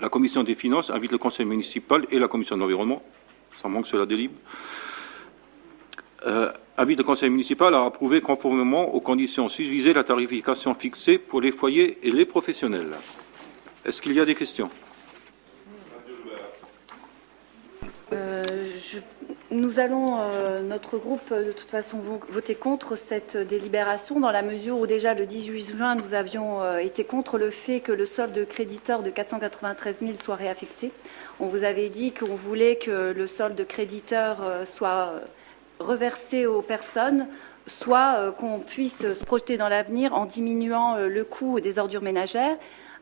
la Commission des finances invite le Conseil municipal et la Commission de l'environnement, ça manque sur la délib, invite le Conseil municipal à approuver conformément aux conditions susvisées la tarification fixée pour les foyers et les professionnels. Est-ce qu'il y a des questions? Nous allons, notre groupe, de toute façon, voter contre cette délibération, dans la mesure où déjà le 18 juin, nous avions été contre le fait que le solde de créditeur de 493 000 soit réaffecté. On vous avait dit qu'on voulait que le solde de créditeur soit reversé aux personnes, soit qu'on puisse se projeter dans l'avenir en diminuant le coût des ordures ménagères.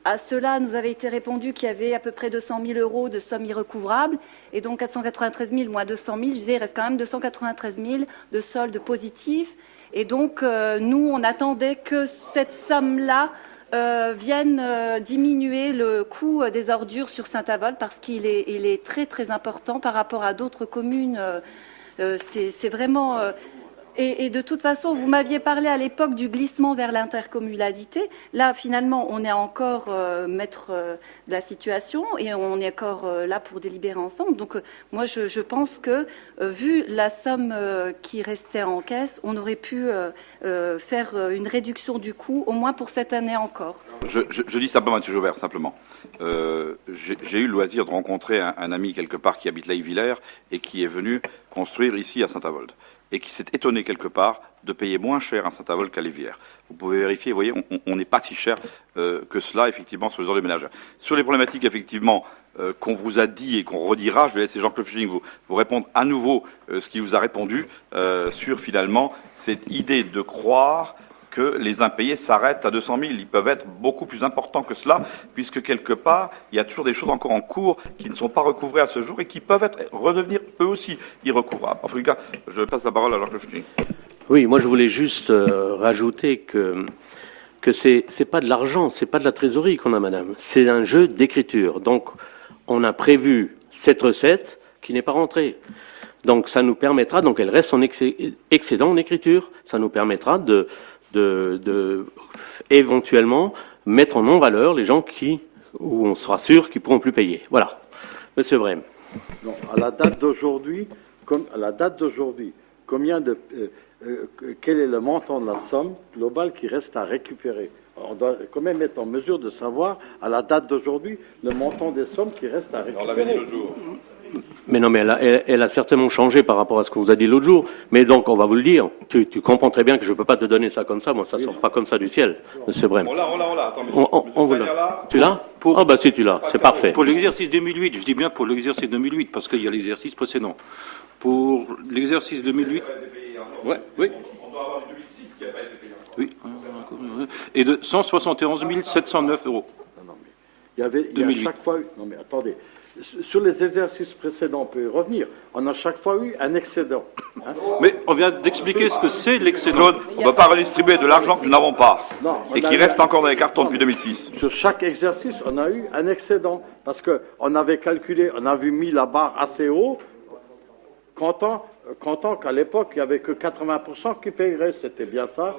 À cela, nous avait été répondu qu'il y avait à peu près 200 000 euros de sommes irrecouvrables, et donc 493 000 moins 200 000, je disais, il reste quand même 293 000 de soldes positifs. Et donc, nous, on attendait que cette somme-là vienne diminuer le coût des ordures sur Saint-Avold, parce qu'il est très, très important par rapport à d'autres communes. C'est vraiment... Et de toute façon, vous m'aviez parlé à l'époque du glissement vers l'intercommunalité. Là, finalement, on est encore maître de la situation et on est encore là pour délibérer ensemble. Donc, moi, je pense que, vu la somme qui restait en caisse, on aurait pu faire une réduction du coût, au moins pour cette année encore. Je dis simplement, M. Jobert, simplement. J'ai eu le loisir de rencontrer un ami quelque part qui habite Laïvillers et qui est venu construire ici à Saint-Avold, et qui s'est étonné quelque part de payer moins cher à Saint-Avold qu'à Lévières. Vous pouvez vérifier, vous voyez, on n'est pas si cher que cela, effectivement, sur les ordures ménagères. Sur les problématiques, effectivement, qu'on vous a dit et qu'on redira, je vais laisser Jean-Claude Schilling vous répondre à nouveau ce qu'il vous a répondu sur, finalement, cette idée de croire que les impayés s'arrêtent à 200 000. Ils peuvent être beaucoup plus importants que cela, puisque quelque part, il y a toujours des choses encore en cours qui ne sont pas recouvrées à ce jour et qui peuvent redevenir eux aussi irrecouvrables. En tout cas, je passe la parole à Jean-Claude Schilling. Oui, moi je voulais juste rajouter que c'est pas de l'argent, c'est pas de la trésorerie qu'on a, madame. C'est un jeu d'écriture. Donc, on a prévu cette recette qui n'est pas rentrée. Donc, ça nous permettra, donc elle reste en excédent en écriture, ça nous permettra de éventuellement mettre en non-valeur les gens où on sera sûr qu'ils ne pourront plus payer. Voilà. Monsieur Brem. Non, à la date d'aujourd'hui, quel est le montant de la somme globale qui reste à récupérer? On doit quand même être en mesure de savoir, à la date d'aujourd'hui, le montant des sommes qui restent à récupérer. On l'avait dit l'autre jour. Mais non, mais elle a certainement changé par rapport à ce qu'on vous a dit l'autre jour. Mais donc, on va vous le dire. Tu comprends très bien que je ne peux pas te donner ça comme ça. Moi, ça ne sort pas comme ça du ciel, monsieur Brem. On l'a. Attends, on vous l'a. Tu l'as? Ah, bah si tu l'as, c'est parfait. Pour l'exercice 2008, je dis bien pour l'exercice 2008, parce qu'il y a l'exercice précédent. Pour l'exercice 2008... Ouais, oui. On doit avoir du 2006 qui n'a pas été payé. Oui. Et de 171 709 euros. Non, mais il y a chaque fois... Non, mais attendez. Sur les exercices précédents, on peut y revenir. On a chaque fois eu un excédent. Hein. Mais on vient d'expliquer ce que c'est l'excédent. Claude, on ne peut pas redistribuer de l'argent que nous n'avons pas et qui reste encore dans les cartons depuis 2006. Sur chaque exercice, on a eu un excédent. Parce qu'on avait calculé, on avait mis la barre assez haut, comptant qu'à l'époque, il n'y avait que 80% qui paieraient. C'était bien ça?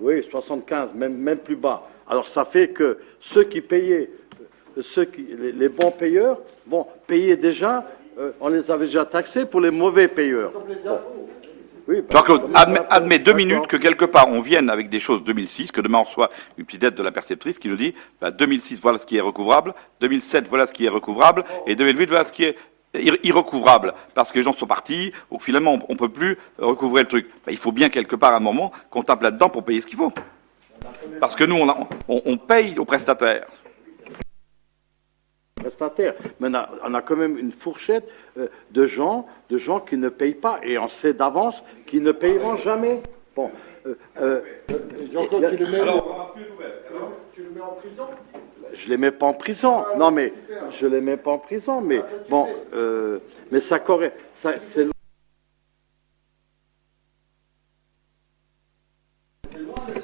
Oui, 75, même plus bas. Alors ça fait que ceux qui payaient, les bons payeurs, payaient déjà, on les avait déjà taxés pour les mauvais payeurs. Bon. Oui, Jean-Claude, admets 2 minutes que quelque part on vienne avec des choses 2006, que demain on reçoit une petite lettre de la perceptrice qui nous dit 2006 voilà ce qui est recouvrable, 2007 voilà ce qui est recouvrable, et 2008 voilà ce qui est irrecouvrable, parce que les gens sont partis, ou finalement on ne peut plus recouvrer le truc. Il faut bien quelque part à un moment qu'on tape là-dedans pour payer ce qu'il faut. Parce que nous on paye aux prestataires. Mais on a quand même une fourchette de gens qui ne payent pas, et on sait d'avance qu'ils ne payeront jamais. Bon, Jean-Claude, tu le mets en prison? je les mets pas en prison. Non, mais je les mets pas en prison. Mais bon, mais ça correct. C'est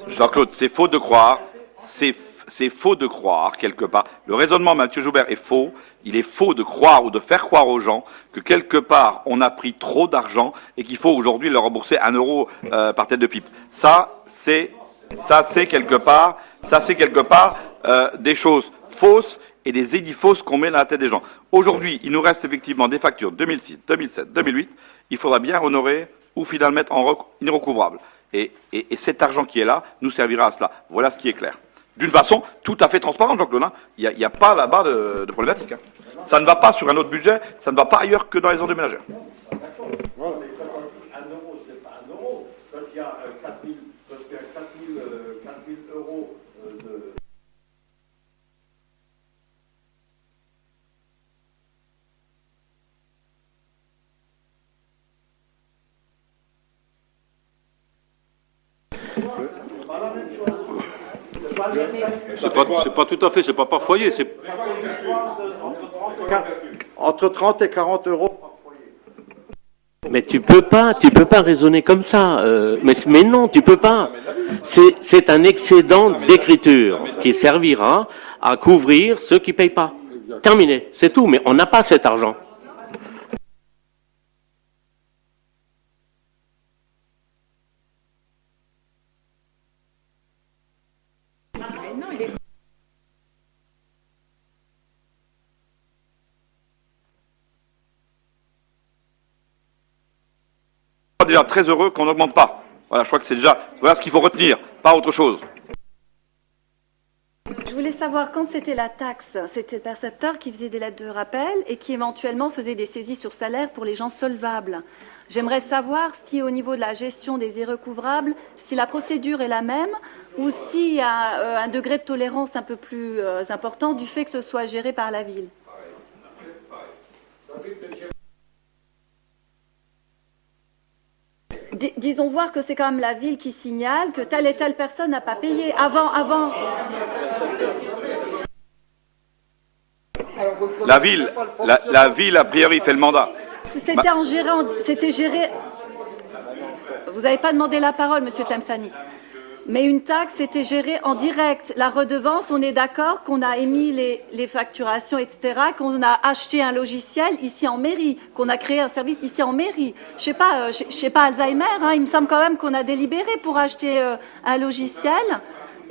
Jean-Claude, c'est faux de croire, c'est faux de croire, quelque part. Le raisonnement de Mathieu Joubert est faux. Il est faux de croire ou de faire croire aux gens que, quelque part, on a pris trop d'argent et qu'il faut aujourd'hui leur rembourser 1 euro par tête de pipe. Ça, c'est quelque part des choses fausses et des édits fausses qu'on met dans la tête des gens. Aujourd'hui, il nous reste effectivement des factures 2006, 2007, 2008. Il faudra bien honorer ou finalement mettre en irrecouvrable. Et cet argent qui est là nous servira à cela. Voilà ce qui est clair. D'une façon tout à fait transparente, Jean-Claude. Il n'y a pas là-bas de problématique. Ça ne va pas sur un autre budget, ça ne va pas ailleurs que dans les ordres de ménagères. voilà. 1 euro, c'est pas 1 euro. Quand il y a 4 000 euros de... C'est pas tout à fait, c'est pas par foyer. Entre 30 et 40 euros. Mais tu peux pas raisonner comme ça. Mais non, tu peux pas. C'est un excédent d'écriture qui servira à couvrir ceux qui payent pas. Terminé, c'est tout. Mais on n'a pas cet argent. Déjà très heureux qu'on n'augmente pas. Voilà, je crois que c'est déjà voilà ce qu'il faut retenir, pas autre chose. Je voulais savoir quand c'était la taxe. C'était le percepteur qui faisait des lettres de rappel et qui éventuellement faisait des saisies sur salaire pour les gens solvables. J'aimerais savoir si au niveau de la gestion des irrecouvrables, si la procédure est la même ou s'il y a un degré de tolérance un peu plus important du fait que ce soit géré par la ville. Disons voir que c'est quand même la ville qui signale que telle et telle personne n'a pas payé avant. La ville, a priori, fait le mandat. C'était géré. Vous n'avez pas demandé la parole, Monsieur Tlemceni. Mais une taxe, c'était géré en direct. La redevance, on est d'accord qu'on a émis les facturations, etc., qu'on a acheté un logiciel ici en mairie, qu'on a créé un service ici en mairie. Je sais pas Alzheimer, hein, il me semble quand même qu'on a délibéré pour acheter un logiciel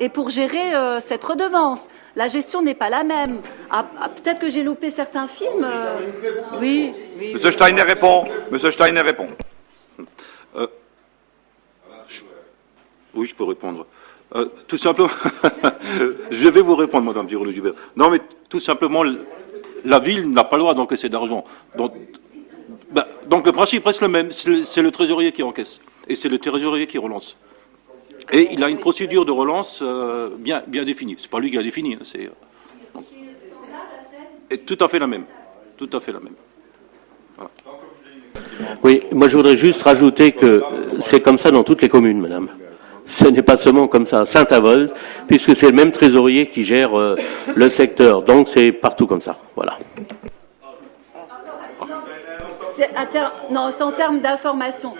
et pour gérer cette redevance. La gestion n'est pas la même. Peut-être que j'ai loupé certains films. Oui. Monsieur Steiner répond. Oui, je peux répondre. Tout simplement, je vais vous répondre, Madame Girolles-Gibert. Non, mais tout simplement, la ville n'a pas le droit d'encaisser d'argent. Donc le principe reste le même. C'est le trésorier qui encaisse. Et c'est le trésorier qui relance. Et il a une procédure de relance bien définie. C'est pas lui qui l'a définie. C'est tout à fait la même. Tout à fait la même. Voilà. Oui, moi je voudrais juste rajouter que c'est comme ça dans toutes les communes, madame. Ce n'est pas seulement comme ça à Saint-Avold, puisque c'est le même trésorier qui gère le secteur. Donc c'est partout comme ça. Voilà. Non, c'est en termes d'information.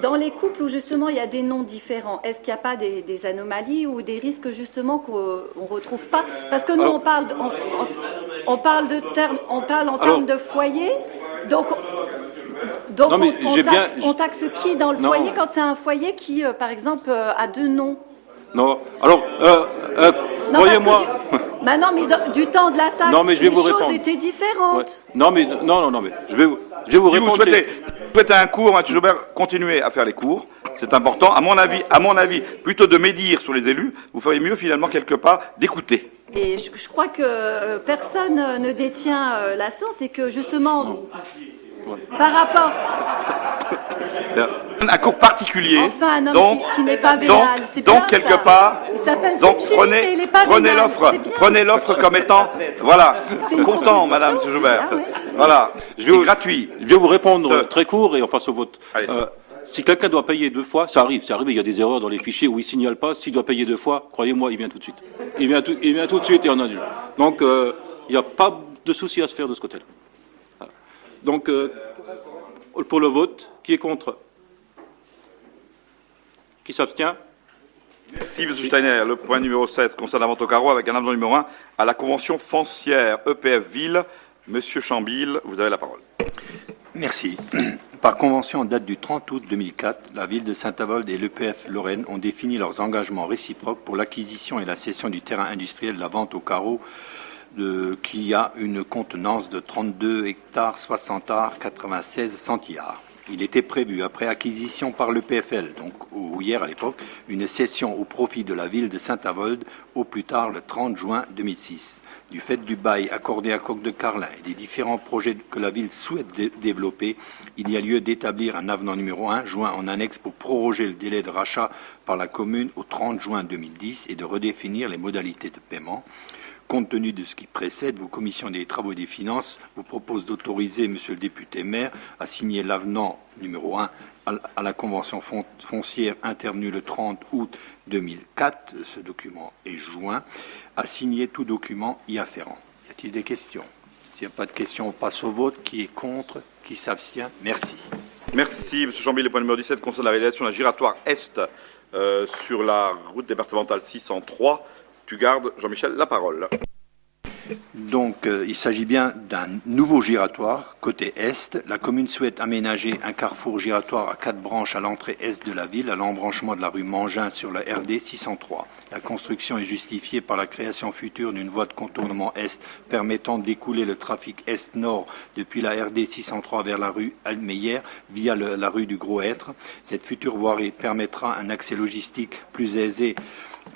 Dans les couples où justement il y a des noms différents, est-ce qu'il n'y a pas des anomalies ou des risques justement qu'on ne retrouve pas? Parce que nous, on parle en termes de foyer, donc non, on taxe qui dans le foyer quand c'est un foyer qui, par exemple, a 2 noms? Non, alors, croyez-moi... non, mais du temps de la taxe, les choses étaient différentes. Ouais. Non, mais je vais vous répondre. Si vous souhaitez un cours, Mathieu Joubert, continuez à faire les cours. C'est important. À mon avis, plutôt de médire sur les élus, vous feriez mieux finalement quelque part d'écouter. Et je crois que personne ne détient la science et que justement... Par rapport... Un cours particulier. Enfin, un homme qui n'est pas vénal. Donc quelque part, prenez l'offre comme étant, voilà, content, Madame Joubert. Voilà, gratuit. Je vais vous répondre très court et on passe au vote. Si quelqu'un doit payer 2 fois, ça arrive, il y a des erreurs dans les fichiers où il ne signale pas. S'il doit payer 2 fois, croyez-moi, il vient tout de suite. Il vient tout de suite et on annule. Donc, il n'y a pas de souci à se faire de ce côté-là. Voilà. Donc, pour le vote, qui est contre? Qui s'abstient? Merci, M. Steiner. Le point numéro 16 concerne la vente au carreau avec un avenant numéro 1 à la convention foncière EPF Ville. Monsieur Chambil, vous avez la parole. Merci. Par convention en date du 30 août 2004, la ville de Saint-Avold et l'EPF Lorraine ont défini leurs engagements réciproques pour l'acquisition et la cession du terrain industriel de la vente au carreau qui a une contenance de 32 hectares 60 arts 96 centiards. Il était prévu, après acquisition par l'EPFL, donc hier à l'époque, une cession au profit de la ville de Saint-Avold au plus tard le 30 juin 2006. Du fait du bail accordé à Coq de Carlin et des différents projets que la ville souhaite développer, il y a lieu d'établir un avenant numéro 1 joint en annexe pour proroger le délai de rachat par la commune au 30 juin 2010 et de redéfinir les modalités de paiement. Compte tenu de ce qui précède, vos commissions des travaux et des finances vous proposent d'autoriser, monsieur le député maire, à signer l'avenant numéro 1 à la convention foncière intervenue le 30 août 2004. Ce document est joint. À signer tout document y afférent. Y a-t-il des questions? S'il n'y a pas de questions, on passe au vote. Qui est contre? Qui s'abstient? Merci. Merci, M. Chambil. Le point numéro 17 concerne la réalisation de la giratoire Est sur la route départementale 603. Tu gardes, Jean-Michel, la parole. Donc, il s'agit bien d'un nouveau giratoire côté est. La commune souhaite aménager un carrefour giratoire à 4 branches à l'entrée est de la ville, à l'embranchement de la rue Mangin sur la RD 603. La construction est justifiée par la création future d'une voie de contournement est permettant d'écouler le trafic est-nord depuis la RD 603 vers la rue Almeyer via la rue du Gros Hêtre. Cette future voirie permettra un accès logistique plus aisé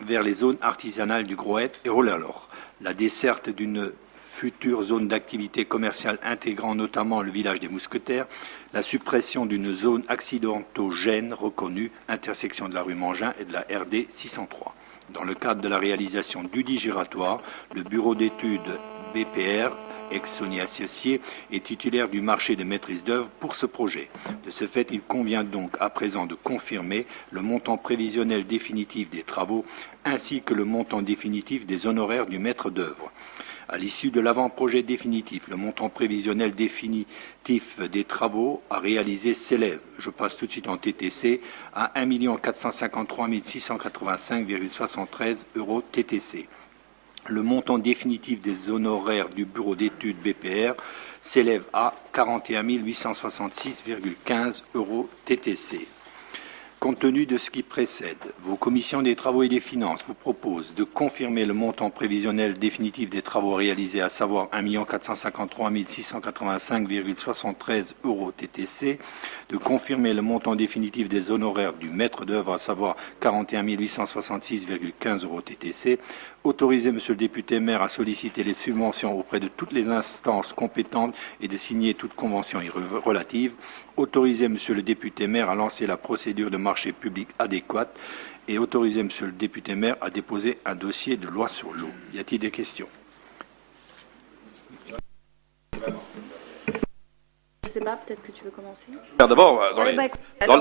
vers les zones artisanales du Gros Hêtre et Rollalor. La desserte d'une future zone d'activité commerciale intégrant notamment le village des Mousquetaires, la suppression d'une zone accidentogène reconnue, intersection de la rue Mangin et de la RD 603. Dans le cadre de la réalisation dudit giratoire, le bureau d'études BPR, ex-Sony Associés, est titulaire du marché de maîtrise d'œuvre pour ce projet. De ce fait, il convient donc à présent de confirmer le montant prévisionnel définitif des travaux ainsi que le montant définitif des honoraires du maître d'œuvre. À l'issue de l'avant-projet définitif, le montant prévisionnel définitif des travaux à réaliser s'élève, je passe tout de suite en TTC, à 1 453 685,73 € TTC. Le montant définitif des honoraires du bureau d'études BPR s'élève à 41 866,15 € TTC. Compte tenu de ce qui précède, vos commissions des travaux et des finances vous proposent de confirmer le montant prévisionnel définitif des travaux réalisés, à savoir 1 453 685,73 € TTC, de confirmer le montant définitif des honoraires du maître d'œuvre, à savoir 41 866,15 € TTC, autoriser monsieur le député maire à solliciter les subventions auprès de toutes les instances compétentes et de signer toute convention relative, autoriser monsieur le député maire à lancer la procédure de marché public adéquate et autoriser monsieur le député maire à déposer un dossier de loi sur l'eau. Y a-t-il des questions? Je sais pas, peut-être que tu veux commencer. D'abord,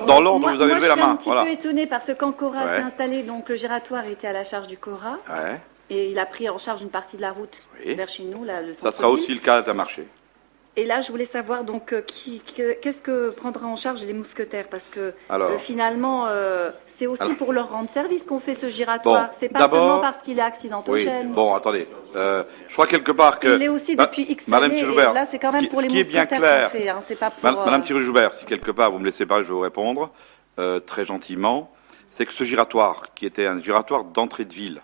dans l'ordre où vous avez levé la main. Je suis un petit peu étonnée parce que quand Cora s'est installé, donc le giratoire était à la charge du Cora. Ouais. Et il a pris en charge une partie de la route vers chez nous. Là, le ça sera aussi le cas à Intermarché. Et là, je voulais savoir donc qu'est-ce que prendra en charge les mousquetaires, parce que finalement, c'est aussi pour leur rendre service qu'on fait ce giratoire. C'est pas seulement parce qu'il est accidentogène. Oui. Bon, attendez. Je crois quelque part que. Il est aussi depuis X années. Et là, c'est quand même pour les mousquetaires qu'on fait. Hein, c'est pas pour. Madame Thierry-Joubert, si quelque part vous me laissez parler, je vais vous répondre très gentiment. C'est que ce giratoire, qui était un giratoire d'entrée de ville,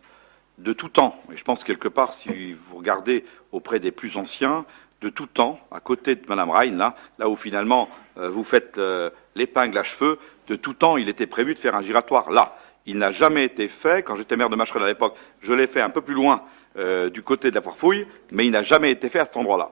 de tout temps, et je pense quelque part, si vous regardez auprès des plus anciens, de tout temps, à côté de Madame Rhein, là où finalement vous faites l'épingle à cheveux, de tout temps, il était prévu de faire un giratoire là. Il n'a jamais été fait. Quand j'étais maire de Macherel à l'époque, je l'ai fait un peu plus loin du côté de la Foire-Fouille, mais il n'a jamais été fait à cet endroit-là.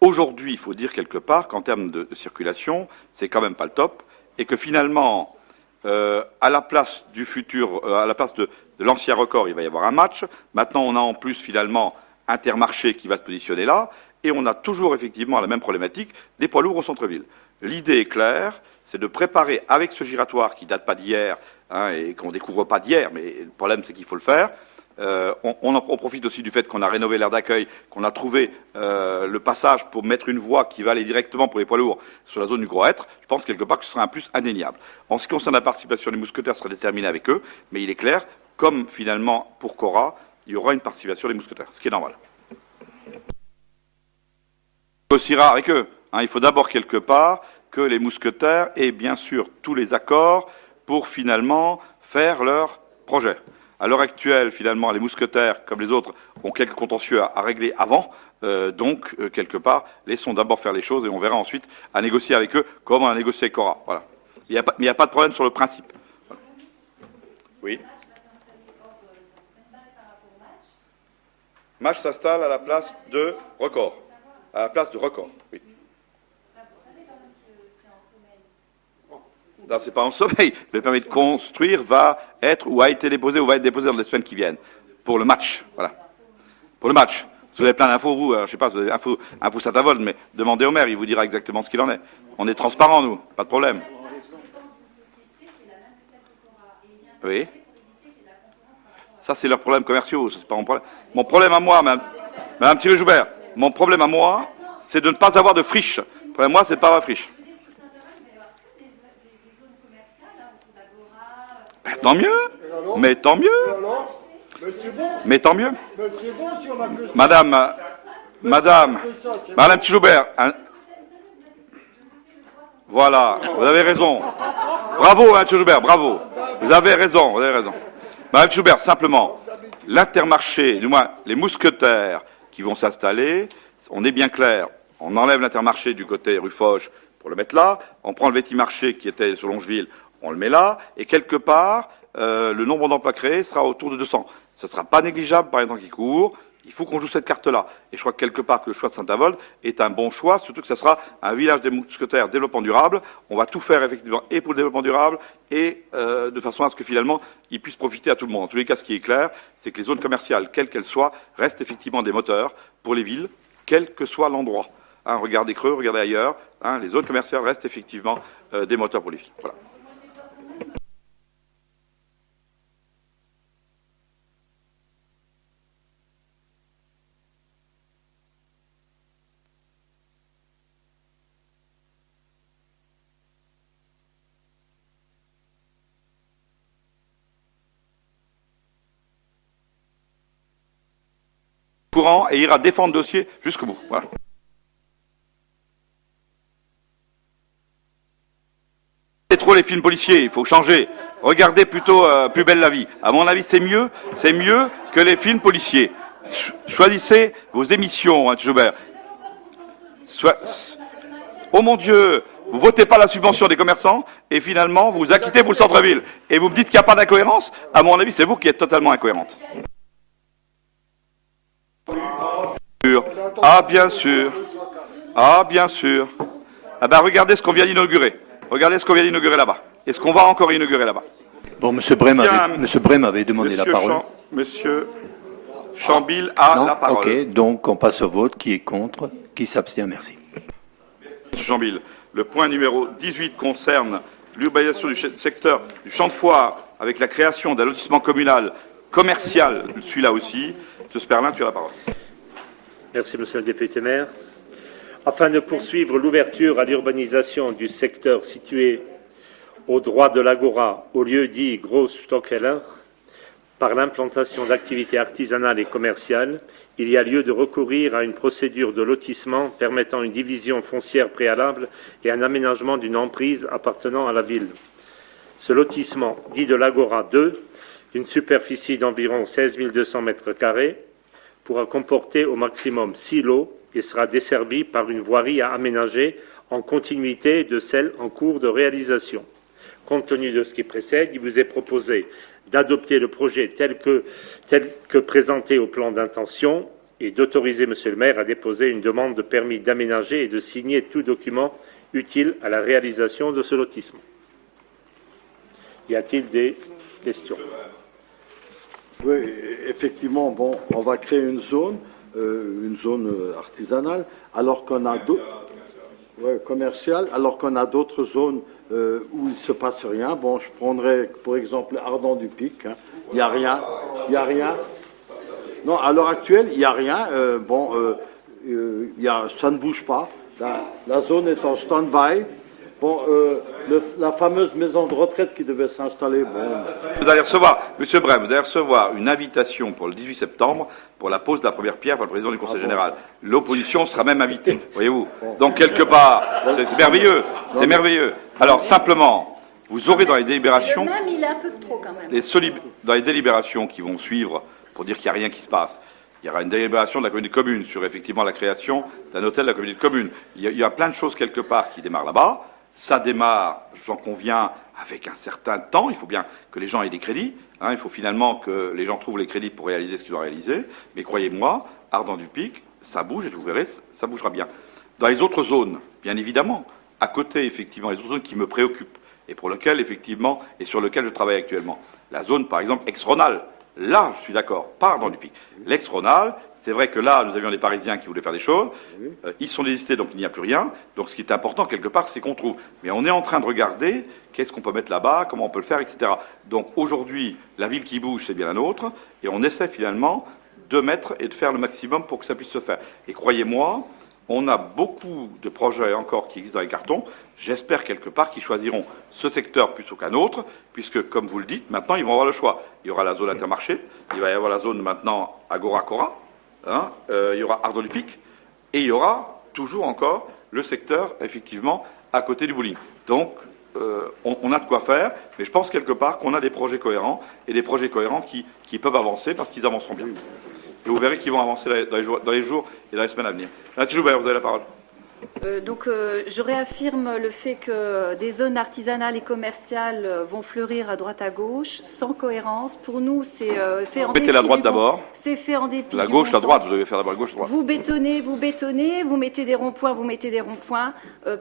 Aujourd'hui, il faut dire quelque part qu'en termes de circulation, c'est quand même pas le top, et que finalement, à la place du futur, à la place de l'ancien record, il va y avoir un match. Maintenant, on a en plus finalement Intermarché qui va se positionner là. Et on a toujours effectivement la même problématique des poids lourds au centre-ville. L'idée est claire, c'est de préparer avec ce giratoire qui date pas d'hier hein, et qu'on découvre pas d'hier, mais le problème c'est qu'il faut le faire. On profite aussi du fait qu'on a rénové l'aire d'accueil, qu'on a trouvé le passage pour mettre une voie qui va aller directement pour les poids lourds sur la zone du Gros Hêtre. Je pense quelque part que ce sera un plus indéniable. En ce qui concerne la participation des mousquetaires, ce sera déterminé avec eux, mais il est clair, comme finalement pour Cora, il y aura une participation des mousquetaires, ce qui est normal. On négociera avec eux. Hein, il faut d'abord quelque part que les mousquetaires aient bien sûr tous les accords pour finalement faire leur projet. À l'heure actuelle, finalement, les mousquetaires, comme les autres, ont quelques contentieux à régler avant. Donc, quelque part, laissons d'abord faire les choses et on verra ensuite à négocier avec eux comme on a négocié avec Cora. Voilà. Mais il n'y a pas de problème sur le principe. Voilà. Oui. Match s'installe à la place de Record. À la place de Record, oui. Non, c'est pas en sommeil. Le permis de construire va être ou a été déposé ou va être déposé dans les semaines qui viennent. Pour le match, voilà. Pour le match. Si vous avez plein d'infos, vous, je ne sais pas, vous avez info Saint-Avold, mais demandez au maire, il vous dira exactement ce qu'il en est. On est transparent, nous, pas de problème. Oui. Ça, c'est leurs problèmes commerciaux, c'est pas mon problème. Mon problème à moi, Madame Thierry-Joubert, mon problème à moi, c'est de ne pas avoir de friche. Le problème à moi, c'est de ne pas avoir de friche. Ben, tant mieux, mais tant mieux. Mais tant mieux. Madame Thierry-Joubert, voilà, vous avez raison. Bravo, Madame Thierry-Joubert, bravo. Vous avez raison, vous avez raison. Madame Thierry-Joubert, simplement, l'Intermarché, du moins les mousquetaires qui vont s'installer, on est bien clair, on enlève l'Intermarché du côté rue Foch pour le mettre là, on prend le Vétimarché qui était sur Longeville, on le met là, et quelque part, le nombre d'emplois créés sera autour de 200. Ce ne sera pas négligeable par les temps qui courent. Il faut qu'on joue cette carte-là. Et je crois que quelque part que le choix de Saint-Avold est un bon choix, surtout que ce sera un village des mousquetaires développement durable. On va tout faire effectivement et pour le développement durable et de façon à ce que finalement il puisse profiter à tout le monde. En tous les cas, ce qui est clair, c'est que les zones commerciales, quelles qu'elles soient, restent effectivement des moteurs pour les villes, quel que soit l'endroit. Hein, regardez Creux, regardez ailleurs. Hein, les zones commerciales restent effectivement des moteurs pour les villes. Voilà. Courant et ira défendre le dossier jusqu'au bout. Voilà. C'est trop les films policiers, il faut changer. Regardez plutôt Plus belle la vie. À mon avis, c'est mieux que les films policiers. Choisissez vos émissions, hein, Joubert. Oh mon Dieu, vous votez pas la subvention des commerçants et finalement vous vous acquittez pour le centre-ville. Et vous me dites qu'il n'y a pas d'incohérence. À mon avis, c'est vous qui êtes totalement incohérente. Ah bien sûr. Ah bien sûr. Ah ben regardez ce qu'on vient d'inaugurer. Regardez ce qu'on vient d'inaugurer là-bas. Et ce qu'on va encore inaugurer là-bas. Bon, M. Brem avait demandé la parole. Monsieur Chambil a la parole. Ok, donc on passe au vote. Qui est contre? Qui s'abstient? Merci. Monsieur Chambil, le point numéro 18 concerne l'urbanisation du secteur du champ de foire avec la création d'un lotissement communal commercial. Celui-là aussi. M. Sperlin, tu as la parole. Merci, Monsieur le député maire. Afin de poursuivre l'ouverture à l'urbanisation du secteur situé au droit de l'Agora, au lieu dit Großstockeller, par l'implantation d'activités artisanales et commerciales, il y a lieu de recourir à une procédure de lotissement permettant une division foncière préalable et un aménagement d'une emprise appartenant à la ville. Ce lotissement, dit de l'Agora 2, d'une superficie d'environ 16 200 m², pourra comporter au maximum 6 lots et sera desservi par une voirie à aménager en continuité de celle en cours de réalisation. Compte tenu de ce qui précède, il vous est proposé d'adopter le projet tel que présenté au plan d'intention et d'autoriser Monsieur le maire à déposer une demande de permis d'aménager et de signer tout document utile à la réalisation de ce lotissement. Y a-t-il des questions? Oui, effectivement, bon, on va créer une zone artisanale, alors qu'on a d'autres. Ouais, commercial, alors qu'on a d'autres zones où il ne se passe rien. Bon, je prendrais, pour exemple, Ardent du Pic. Hein. Il n'y a rien. Il n'y a rien. Non, à l'heure actuelle, il n'y a rien. Ça ne bouge pas. La zone est en stand-by. Bon, la fameuse maison de retraite qui devait s'installer. Bon. Vous allez recevoir, Monsieur Brem, vous allez recevoir une invitation pour le 18 septembre pour la pose de la première pierre par le président du Conseil général. L'opposition sera même invitée, voyez-vous. Donc quelque part, c'est merveilleux, c'est merveilleux. Alors simplement, vous aurez dans les délibérations, Même, il est un peu trop quand même. dans les délibérations qui vont suivre, pour dire qu'il n'y a rien qui se passe, il y aura une délibération de la communauté de communes sur effectivement la création d'un hôtel de la communauté de communes. Il y a plein de choses quelque part qui démarrent là-bas. Ça démarre, j'en conviens, avec un certain temps. Il faut bien que les gens aient des crédits. Hein. Il faut finalement que les gens trouvent les crédits pour réaliser ce qu'ils doivent réaliser. Mais croyez-moi, Ardent du Pic, ça bouge et vous verrez, ça bougera bien. Dans les autres zones, bien évidemment, à côté, effectivement, les autres zones qui me préoccupent et pour lesquelles, effectivement, et sur lesquelles je travaille actuellement. La zone, par exemple, ex-Rhônal. Là, je suis d'accord, pas Ardent du Pic. L'ex-Rhônal, c'est vrai que là, nous avions des Parisiens qui voulaient faire des choses. Ils sont désistés, donc il n'y a plus rien. Donc ce qui est important, quelque part, c'est qu'on trouve. Mais on est en train de regarder qu'est-ce qu'on peut mettre là-bas, comment on peut le faire, etc. Donc aujourd'hui, la ville qui bouge, c'est bien la nôtre. Et on essaie finalement de mettre et de faire le maximum pour que ça puisse se faire. Et croyez-moi, on a beaucoup de projets encore qui existent dans les cartons. J'espère quelque part qu'ils choisiront ce secteur plutôt qu'un autre, puisque, comme vous le dites, maintenant, ils vont avoir le choix. Il y aura la zone Intermarché, il va y avoir la zone maintenant Agora-Cora, hein, il y aura Ardent du Pic, et il y aura toujours encore le secteur, effectivement, à côté du bowling. Donc, on a de quoi faire, mais je pense quelque part qu'on a des projets cohérents, et des projets cohérents qui peuvent avancer parce qu'ils avanceront bien. Et vous verrez qu'ils vont avancer dans les jours et dans les semaines à venir. Nathalie Joubert, vous avez la parole. Je réaffirme le fait que des zones artisanales et commerciales vont fleurir à droite à gauche, sans cohérence. Pour nous, c'est fait en dépit. Mettez la droite d'abord. C'est fait en dépit. La gauche, la droite, vous devez faire d'abord la gauche, la droite. Vous bétonnez, vous mettez des ronds-points, vous mettez des ronds-points.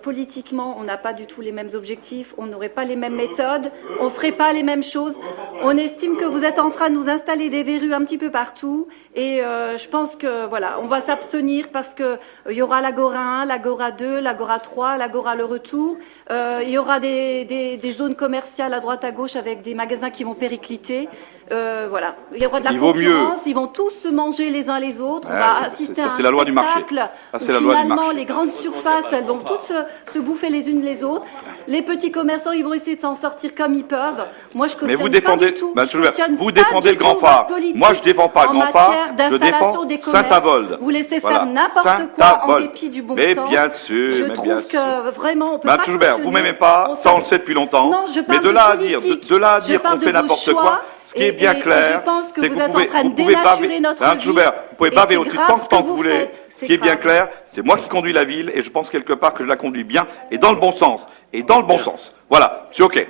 Politiquement, on n'a pas du tout les mêmes objectifs, on n'aurait pas les mêmes méthodes, on ne ferait pas les mêmes choses. On estime que vous êtes en train de nous installer des verrues un petit peu partout. Et je pense que, voilà, on va s'abstenir parce qu'il y aura l'Agora 1, l'Agora 2, l'Agora 3, l'Agora le retour. Il y aura des zones commerciales à droite à gauche avec des magasins qui vont péricliter. Voilà. Il y aura de la concurrence, ils vont tous se manger les uns les autres. On va assister à un c'est la loi du marché. Où c'est la loi du finalement, marché. les grandes surfaces, elles vont toutes se bouffer les unes les autres. Les petits commerçants, ils vont essayer de s'en sortir comme ils peuvent. Moi, je Mais vous cautionne pas défendez, du tout. Madame Je Joubert, cautionne vous pas défendez du le Grand tout Phare. votre politique Moi, je défends pas le en Grand Phare, matière je d'installation défends des commerces. Saint-Avold. Vous laissez Voilà. faire n'importe quoi en dépit du bon mais sens. bien sûr, Je mais trouve bien que sûr. vraiment, on peut Madame pas Joubert, vous cautionner. m'aimez pas, ça on le sait depuis longtemps. Non, je mais parle de là à de dire, politique. de là à Je dire parle qu'on de fait vos n'importe choix. quoi, ce qui est bien Et clair, je pense que c'est vous que êtes en train de pouvez dénaturer baver. notre Madame vie. Joubert, vous pouvez Et baver c'est aussi grave tant ce que que vous vous voulez. faites. Ce qui est bien clair, c'est moi qui conduis la ville et je pense quelque part que je la conduis bien et dans le bon sens. Et dans le bon sens. Voilà, c'est OK.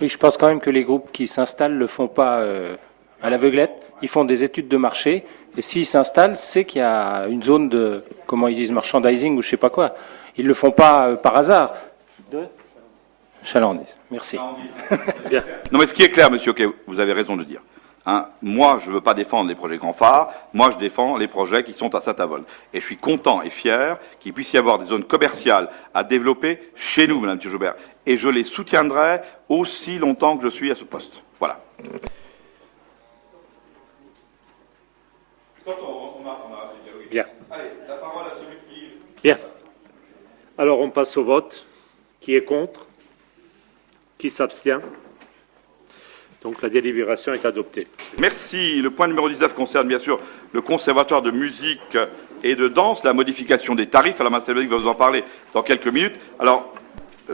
Oui, je pense quand même que les groupes qui s'installent ne le font pas à l'aveuglette. Ils font des études de marché. Et s'ils s'installent, c'est qu'il y a une zone de, comment ils disent, merchandising ou je ne sais pas quoi. Ils ne le font pas par hasard. Chalandise. Merci. Bien. Non, mais ce qui est clair, monsieur OK, vous avez raison de dire. Hein, moi, je ne veux pas défendre les projets Grand Phare. Moi, je défends les projets qui sont à Saint-Avold. Et je suis content et fier qu'il puisse y avoir des zones commerciales à développer chez nous, Madame Joubert. Et je les soutiendrai aussi longtemps que je suis à ce poste. Voilà. Bien. Allez, la parole à celui qui... Bien. Alors, on passe au vote. Qui est contre? Qui s'abstient? Donc, la délibération est adoptée. Merci. Le point numéro 19 concerne bien sûr le Conservatoire de musique et de danse, la modification des tarifs. Alors, Mme Sélvedic va vous en parler dans quelques minutes. Alors,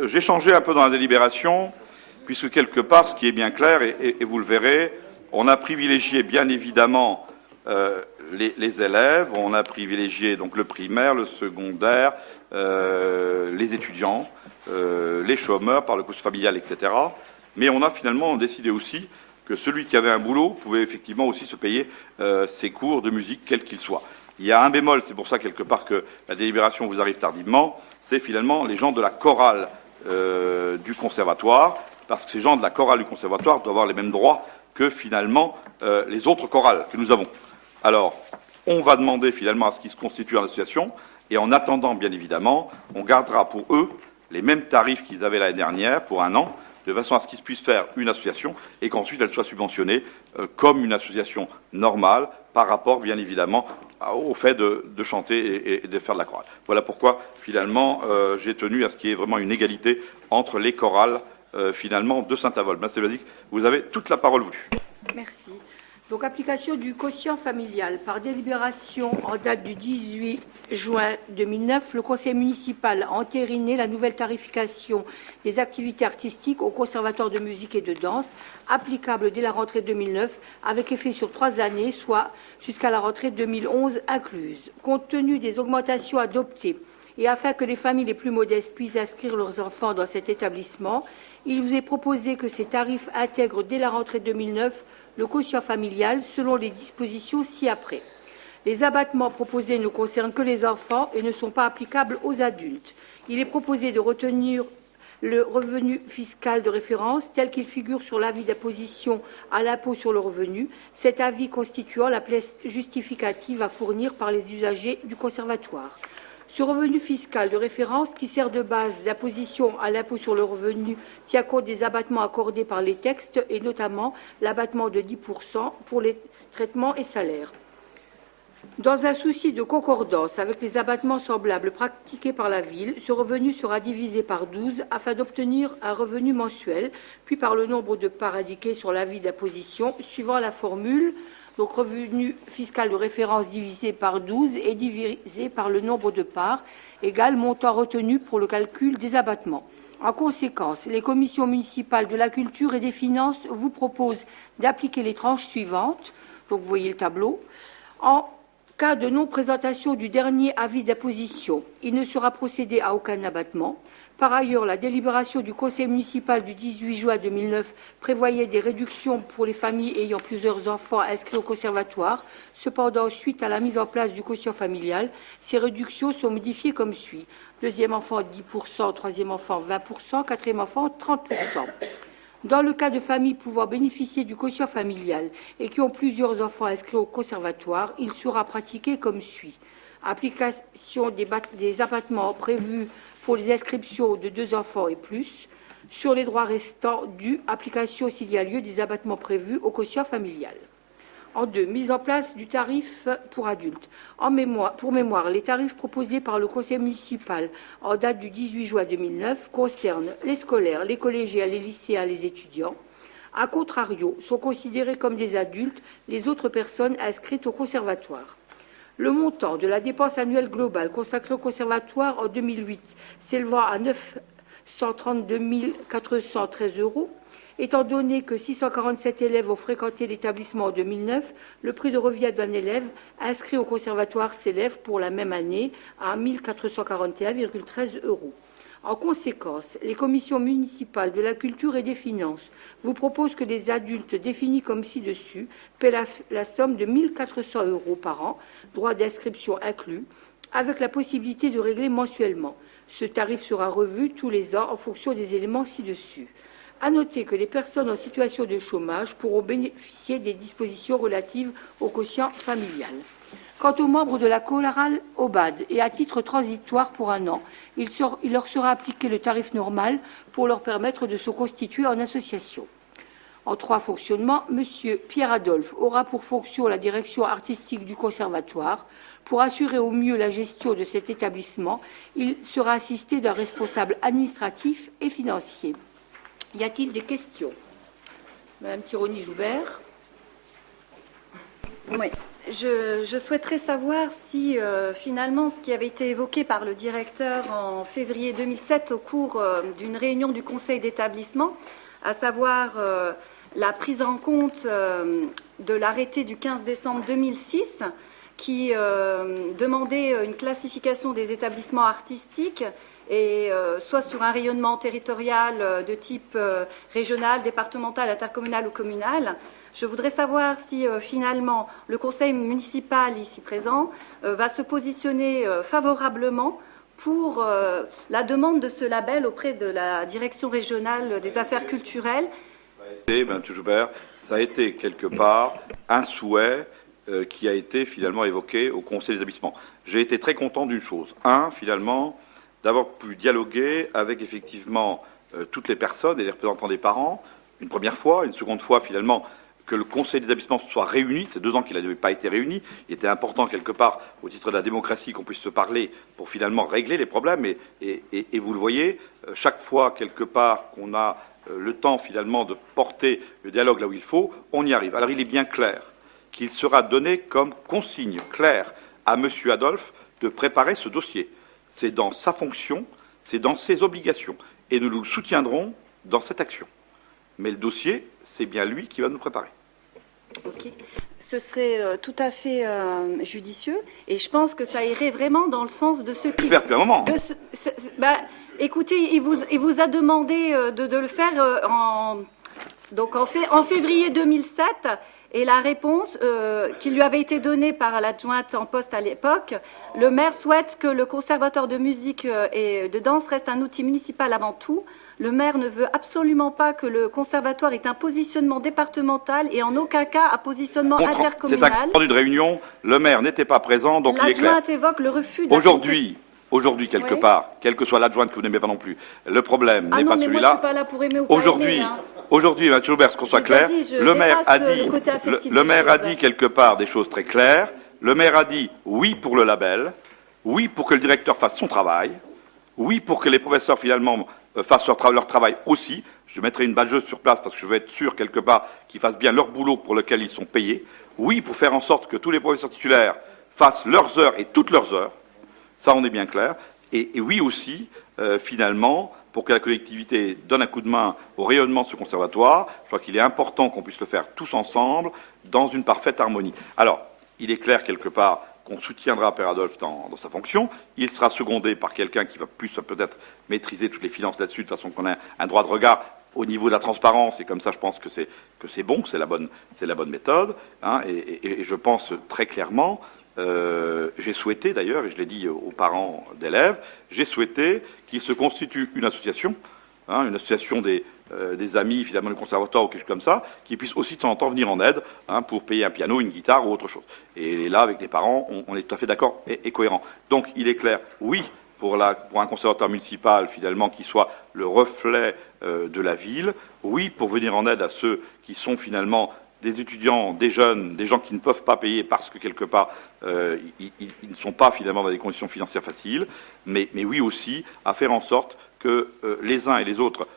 j'ai changé un peu dans la délibération, puisque quelque part, ce qui est bien clair, et vous le verrez, on a privilégié bien évidemment les élèves, on a privilégié donc le primaire, le secondaire, les étudiants, les chômeurs par le coût familial, etc. Mais on a finalement décidé aussi que celui qui avait un boulot pouvait effectivement aussi se payer ses cours de musique, quels qu'ils soient. Il y a un bémol, c'est pour ça quelque part que la délibération vous arrive tardivement, c'est finalement les gens de la chorale du conservatoire, parce que ces gens de la chorale du conservatoire doivent avoir les mêmes droits que finalement les autres chorales que nous avons. Alors, on va demander finalement à ce qu'ils se constituent en association, Et en attendant, bien évidemment, on gardera pour eux les mêmes tarifs qu'ils avaient l'année dernière pour un an, de façon à ce qu'ils puissent faire une association et qu'ensuite elle soit subventionnée comme une association normale par rapport, bien évidemment, au fait de chanter et de faire de la chorale. Voilà pourquoi, finalement, j'ai tenu à ce qu'il y ait vraiment une égalité entre les chorales, finalement, de Saint-Avold. Monsieur Vlasic, vous avez toute la parole voulue. Merci. Donc, application du quotient familial. Par délibération en date du 18 juin 2009, le Conseil municipal a entériné la nouvelle tarification des activités artistiques au Conservatoire de musique et de danse, applicable dès la rentrée 2009, avec effet sur 3 années, soit jusqu'à la rentrée 2011 incluse. Compte tenu des augmentations adoptées et afin que les familles les plus modestes puissent inscrire leurs enfants dans cet établissement, il vous est proposé que ces tarifs intègrent dès la rentrée 2009 le quotient familial selon les dispositions ci-après. Les abattements proposés ne concernent que les enfants et ne sont pas applicables aux adultes. Il est proposé de retenir le revenu fiscal de référence tel qu'il figure sur l'avis d'imposition à l'impôt sur le revenu, cet avis constituant la pièce justificative à fournir par les usagers du conservatoire. Ce revenu fiscal de référence, qui sert de base d'imposition à l'impôt sur le revenu, tient compte des abattements accordés par les textes et notamment l'abattement de 10% pour les traitements et salaires. Dans un souci de concordance avec les abattements semblables pratiqués par la ville, ce revenu sera divisé par 12 afin d'obtenir un revenu mensuel, puis par le nombre de parts indiquées sur l'avis d'imposition, suivant la formule. Donc, revenu fiscal de référence divisé par 12 et divisé par le nombre de parts, égale montant retenu pour le calcul des abattements. En conséquence, les commissions municipales de la culture et des finances vous proposent d'appliquer les tranches suivantes. Donc, vous voyez le tableau. En cas de non-présentation du dernier avis d'imposition, il ne sera procédé à aucun abattement. Par ailleurs, la délibération du Conseil municipal du 18 juin 2009 prévoyait des réductions pour les familles ayant plusieurs enfants inscrits au conservatoire. Cependant, suite à la mise en place du quotient familial, ces réductions sont modifiées comme suit. Deuxième enfant, 10%, troisième enfant, 20%, quatrième enfant, 30%. Dans le cas de familles pouvant bénéficier du quotient familial et qui ont plusieurs enfants inscrits au conservatoire, il sera pratiqué comme suit. Application des abattements prévus pour les inscriptions de 2 enfants et plus. Sur les droits restants dus, application s'il y a lieu des abattements prévus au quotient familial. En 2, mise en place du tarif pour adultes. Pour mémoire, les tarifs proposés par le Conseil municipal en date du 18 juin 2009 concernent les scolaires, les collégiens, les lycéens, les étudiants. A contrario, sont considérés comme des adultes les autres personnes inscrites au conservatoire. Le montant de la dépense annuelle globale consacrée au conservatoire en 2008 s'élevant à 932 413 €, étant donné que 647 élèves ont fréquenté l'établissement en 2009, le prix de revient d'un élève inscrit au conservatoire s'élève pour la même année à 1 441,13 €. En conséquence, les commissions municipales de la culture et des finances vous proposent que des adultes définis comme ci-dessus paient la somme de 1 400 € par an, droit d'inscription inclus, avec la possibilité de régler mensuellement. Ce tarif sera revu tous les ans en fonction des éléments ci-dessus. À noter que les personnes en situation de chômage pourront bénéficier des dispositions relatives au quotient familial. Quant aux membres de la chorale OBAD et à titre transitoire pour un an, il leur sera appliqué le tarif normal pour leur permettre de se constituer en association. En 3 fonctionnements, M. Pierre Adolphe aura pour fonction la direction artistique du conservatoire. Pour assurer au mieux la gestion de cet établissement, il sera assisté d'un responsable administratif et financier. Y a-t-il des questions? Madame Tironi-Joubert. Oui. Je souhaiterais savoir si finalement ce qui avait été évoqué par le directeur en février 2007 au cours d'une réunion du conseil d'établissement, à savoir la prise en compte de l'arrêté du 15 décembre 2006 qui demandait une classification des établissements artistiques et soit sur un rayonnement territorial de type régional, départemental, intercommunal ou communal. Je voudrais savoir si finalement le conseil municipal ici présent va se positionner favorablement pour la demande de ce label auprès de la direction régionale des affaires culturelles. Madame Joubert, ça a été quelque part un souhait qui a été finalement évoqué au conseil d'établissement. J'ai été très content d'une chose. Finalement, d'avoir pu dialoguer avec effectivement toutes les personnes et les représentants des parents, une première fois, une seconde fois finalement, que le conseil d'établissement soit réuni. C'est 2 ans qu'il n'avait pas été réuni. Il était important quelque part, au titre de la démocratie, qu'on puisse se parler pour finalement régler les problèmes. Et vous le voyez, chaque fois quelque part qu'on a le temps finalement de porter le dialogue là où il faut, on y arrive. Alors il est bien clair qu'il sera donné comme consigne claire à M. Adolphe de préparer ce dossier. C'est dans sa fonction, c'est dans ses obligations. Et nous le soutiendrons dans cette action. Mais le dossier, c'est bien lui qui va nous préparer. Ok. Ce serait tout à fait judicieux, et je pense que ça irait vraiment dans le sens de ce qui... Faire depuis un moment. Écoutez, il vous a demandé de le faire en février 2007, et la réponse qui lui avait été donnée par l'adjointe en poste à l'époque, le maire souhaite que le conservatoire de musique et de danse reste un outil municipal avant tout. Le maire ne veut absolument pas que le conservatoire ait un positionnement départemental et en aucun cas un positionnement intercommunal. C'est un compte rendu de réunion. Le maire n'était pas présent, donc il est clair. L'adjointe évoque le refus Aujourd'hui, quelque part, quelle que soit l'adjointe que vous n'aimez pas non plus, le problème n'est pas celui-là. Mais moi, je suis pas là pour aimer ou pas aimer, hein. Aujourd'hui, M. Joubert, qu'on soit clair, le maire a dit quelque part des choses très claires. Le maire a dit oui pour le label, oui pour que le directeur fasse son travail, oui pour que les professeurs finalement fassent leur travail aussi. Je mettrai une badgeuse sur place parce que je veux être sûr quelque part qu'ils fassent bien leur boulot pour lequel ils sont payés. Oui pour faire en sorte que tous les professeurs titulaires fassent leurs heures et toutes leurs heures. Ça, on est bien clair. Et oui aussi, finalement, pour que la collectivité donne un coup de main au rayonnement de ce conservatoire, je crois qu'il est important qu'on puisse le faire tous ensemble, dans une parfaite harmonie. Alors, il est clair quelque part qu'on soutiendra Père Adolphe dans sa fonction. Il sera secondé par quelqu'un qui va plus peut-être maîtriser toutes les finances là-dessus, de façon qu'on ait un droit de regard au niveau de la transparence. Et comme ça, je pense que c'est bon, que c'est la bonne méthode. Hein, et je pense très clairement... j'ai souhaité d'ailleurs, et je l'ai dit aux parents d'élèves, j'ai souhaité qu'il se constitue une association des amis finalement du conservatoire ou quelque chose comme ça, qui puisse aussi de temps en temps venir en aide pour payer un piano, une guitare ou autre chose. Et là, avec les parents, on est tout à fait d'accord et cohérent. Donc il est clair, oui, pour un conservatoire municipal finalement qui soit le reflet de la ville, oui, pour venir en aide à ceux qui sont finalement des étudiants, des jeunes, des gens qui ne peuvent pas payer parce que quelque part ils ne sont pas finalement dans des conditions financières faciles, mais oui aussi à faire en sorte que les uns et les autres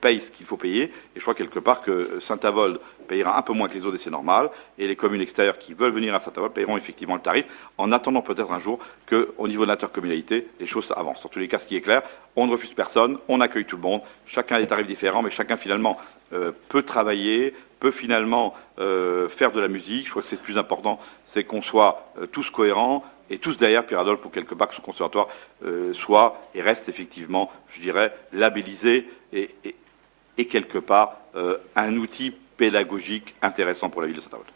payent ce qu'il faut payer. Et je crois quelque part que Saint-Avold payera un peu moins que les autres et c'est normal. Et les communes extérieures qui veulent venir à Saint-Avold paieront effectivement le tarif, en attendant peut-être un jour qu'au niveau de l'intercommunalité, les choses avancent. En tous les cas, ce qui est clair, on ne refuse personne, on accueille tout le monde, chacun a des tarifs différents, mais chacun finalement peut travailler, peut finalement faire de la musique. Je crois que c'est le plus important, c'est qu'on soit tous cohérents et tous derrière Pierre Adolphe pour quelque part que ce conservatoire soit et reste effectivement, je dirais, labellisé et quelque part un outil pédagogique intéressant pour la ville de Saint-Avold.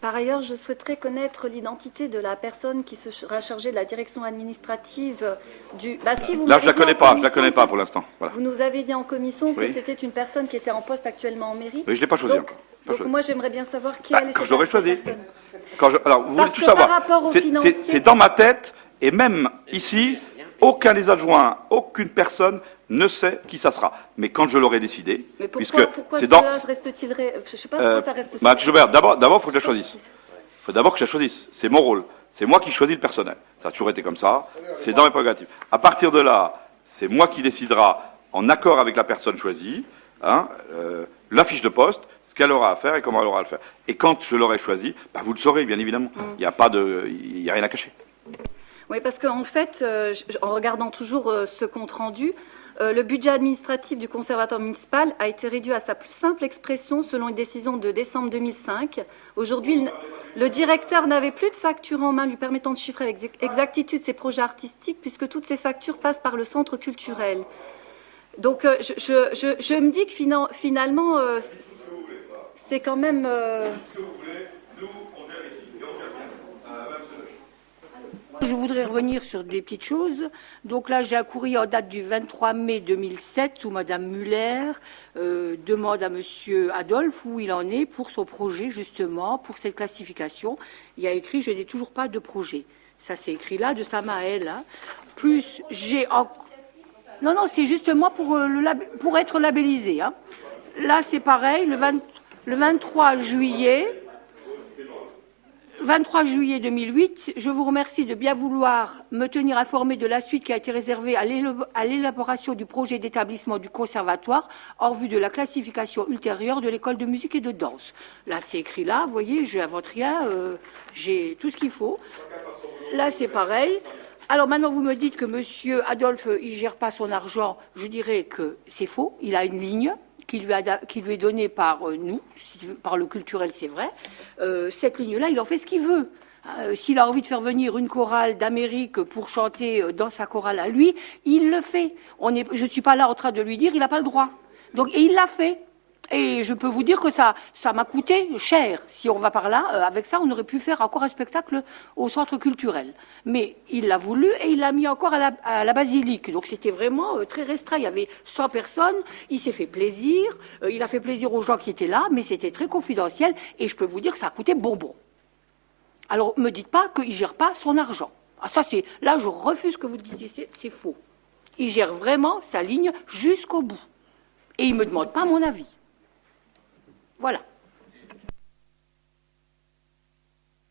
Par ailleurs, je souhaiterais connaître l'identité de la personne qui sera chargée de la direction administrative du... Là, je ne la connais pas pour l'instant. Voilà. Vous nous avez dit en commission que c'était une personne qui était en poste actuellement en mairie. Oui, je ne l'ai pas choisi encore. Donc moi, j'aimerais bien savoir qui allait quand j'aurais choisi. Personne. Alors, vous voulez tout savoir. C'est dans ma tête, et même ici, aucun des adjoints, aucune personne ne sait qui ça sera. Mais quand je l'aurai décidé, mais pourquoi c'est dans... reste-t-il... Je sais pas pourquoi ça reste... M. Joubert, d'abord, il faut que je la choisisse. Il faut d'abord que je la choisisse. C'est mon rôle. C'est moi qui choisis le personnel. Ça a toujours été comme ça. C'est dans mes prérogatives. À partir de là, c'est moi qui décidera, en accord avec la personne choisie, la fiche de poste, ce qu'elle aura à faire et comment elle aura à le faire. Et quand je l'aurai choisi, vous le saurez, bien évidemment. Il n'y a rien à cacher. Oui, parce qu'en fait, en regardant toujours ce compte rendu, le budget administratif du conservatoire municipal a été réduit à sa plus simple expression selon une décision de décembre 2005. Aujourd'hui, le directeur n'avait plus de facture en main lui permettant de chiffrer avec exactitude ses projets artistiques puisque toutes ces factures passent par le centre culturel. Donc je me dis que finalement, c'est quand même... Je voudrais revenir sur des petites choses. Donc là, j'ai un courrier en date du 23 mai 2007 où Madame Muller demande à Monsieur Adolphe où il en est pour son projet, justement, pour cette classification. Il y a écrit « Je n'ai toujours pas de projet ». Ça, c'est écrit là, de sa main à elle. Hein. Plus, j'ai... Non, non, c'est justement pour être labellisé. Hein. Là, c'est pareil, le 23 juillet 2008, je vous remercie de bien vouloir me tenir informé de la suite qui a été réservée à l'élaboration du projet d'établissement du conservatoire en vue de la classification ultérieure de l'école de musique et de danse. Là, c'est écrit là, vous voyez, je n'invente rien, j'ai tout ce qu'il faut. Là, c'est pareil. Alors maintenant, vous me dites que M. Adolphe, il ne gère pas son argent. Je dirais que c'est faux. Il a une ligne qui lui est donnée par nous, par le culturel, c'est vrai. Cette ligne-là, il en fait ce qu'il veut. S'il a envie de faire venir une chorale d'Amérique pour chanter dans sa chorale à lui, il le fait. Je ne suis pas là en train de lui dire il n'a pas le droit. Donc, et il l'a fait. Et je peux vous dire que ça m'a coûté cher. Si on va par là, avec ça, on aurait pu faire encore un spectacle au centre culturel. Mais il l'a voulu et il l'a mis encore à la basilique. Donc c'était vraiment très restreint. Il y avait 100 personnes. Il s'est fait plaisir. Il a fait plaisir aux gens qui étaient là, mais c'était très confidentiel. Et je peux vous dire que ça a coûté bonbon. Alors, ne me dites pas qu'il ne gère pas son argent. Ah, ça, là, je refuse que vous le disiez. C'est faux. Il gère vraiment sa ligne jusqu'au bout. Et il ne me demande pas mon avis. Voilà.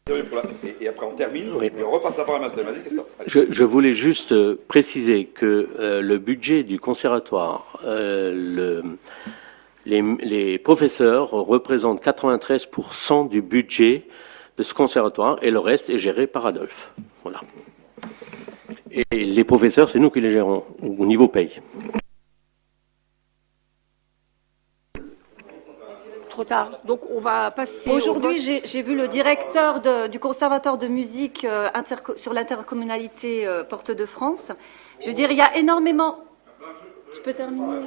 Et après, on termine, oui. Et on repasse la parole à Marcel. Vas-y, Christophe. Je voulais juste préciser que le budget du conservatoire, les professeurs représentent 93% du budget de ce conservatoire et le reste est géré par Adolphe. Voilà. Et les professeurs, c'est nous qui les gérons au niveau paye. Trop tard. Donc on va passer. Aujourd'hui, j'ai vu le directeur du conservatoire de musique sur l'intercommunalité Porte de France. Je veux dire, il y a énormément. Je peux terminer.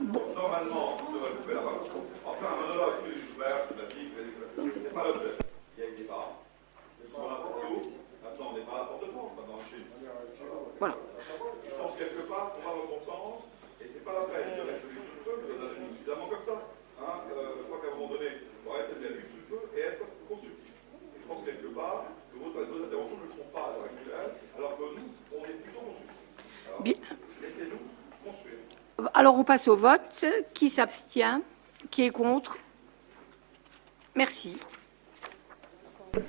Bon. Normalement, vous devez couper la parole. Enfin, un monologue plus ouvert, classique, c'est pas l'objet. Il y a des parents. Ils sont là pour tout. Maintenant, on n'est pas là pour tout le monde, maintenant, chez nous. Voilà. Je pense quelque part qu'on va au bon sens, et c'est pas la peine de mettre du feu, de donner suffisamment comme ça. Je crois qu'à un moment donné, on aurait peut-être bien vu tout le feu et être constructif. Je pense quelque part que vos interventions ne le seront pas à l'heure actuelle, alors que nous, on est plutôt constructifs. Alors, laissez-nous construire. Alors on passe au vote. Qui s'abstient? Qui est contre? Merci.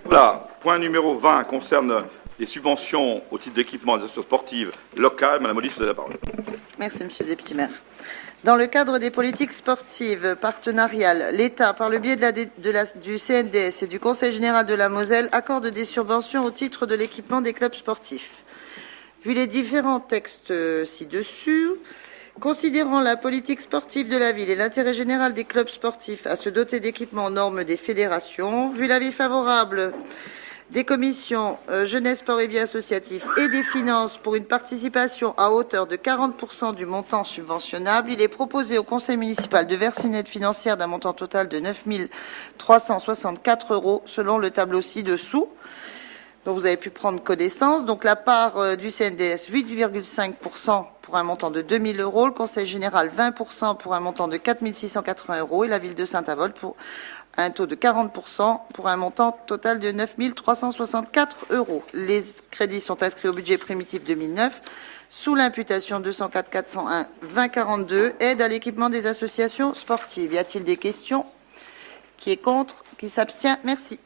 Voilà, point numéro 20 concerne les subventions au titre d'équipement des associations sportives locales. Madame Audy, vous avez la parole. Merci, Monsieur le député maire. Dans le cadre des politiques sportives partenariales, l'État, par le biais du CNDS et du Conseil général de la Moselle, accorde des subventions au titre de l'équipement des clubs sportifs. Vu les différents textes ci-dessus, considérant la politique sportive de la ville et l'intérêt général des clubs sportifs à se doter d'équipements aux normes des fédérations, vu l'avis favorable des commissions jeunesse, sport et vie associatif et des finances pour une participation à hauteur de 40% du montant subventionnable, il est proposé au conseil municipal de verser une aide financière d'un montant total de 9 364 € selon le tableau ci-dessous, dont vous avez pu prendre connaissance. Donc la part du CNDS, 8,5% pour un montant de 2 000 €, le conseil général 20% pour un montant de 4 680 € et la ville de Saint-Avold pour un taux de 40% pour un montant total de 9 364 €. Les crédits sont inscrits au budget primitif 2009 sous l'imputation 204 401 20 42, aide à l'équipement des associations sportives. Y a-t-il des questions? Qui est contre? Qui s'abstient? Merci.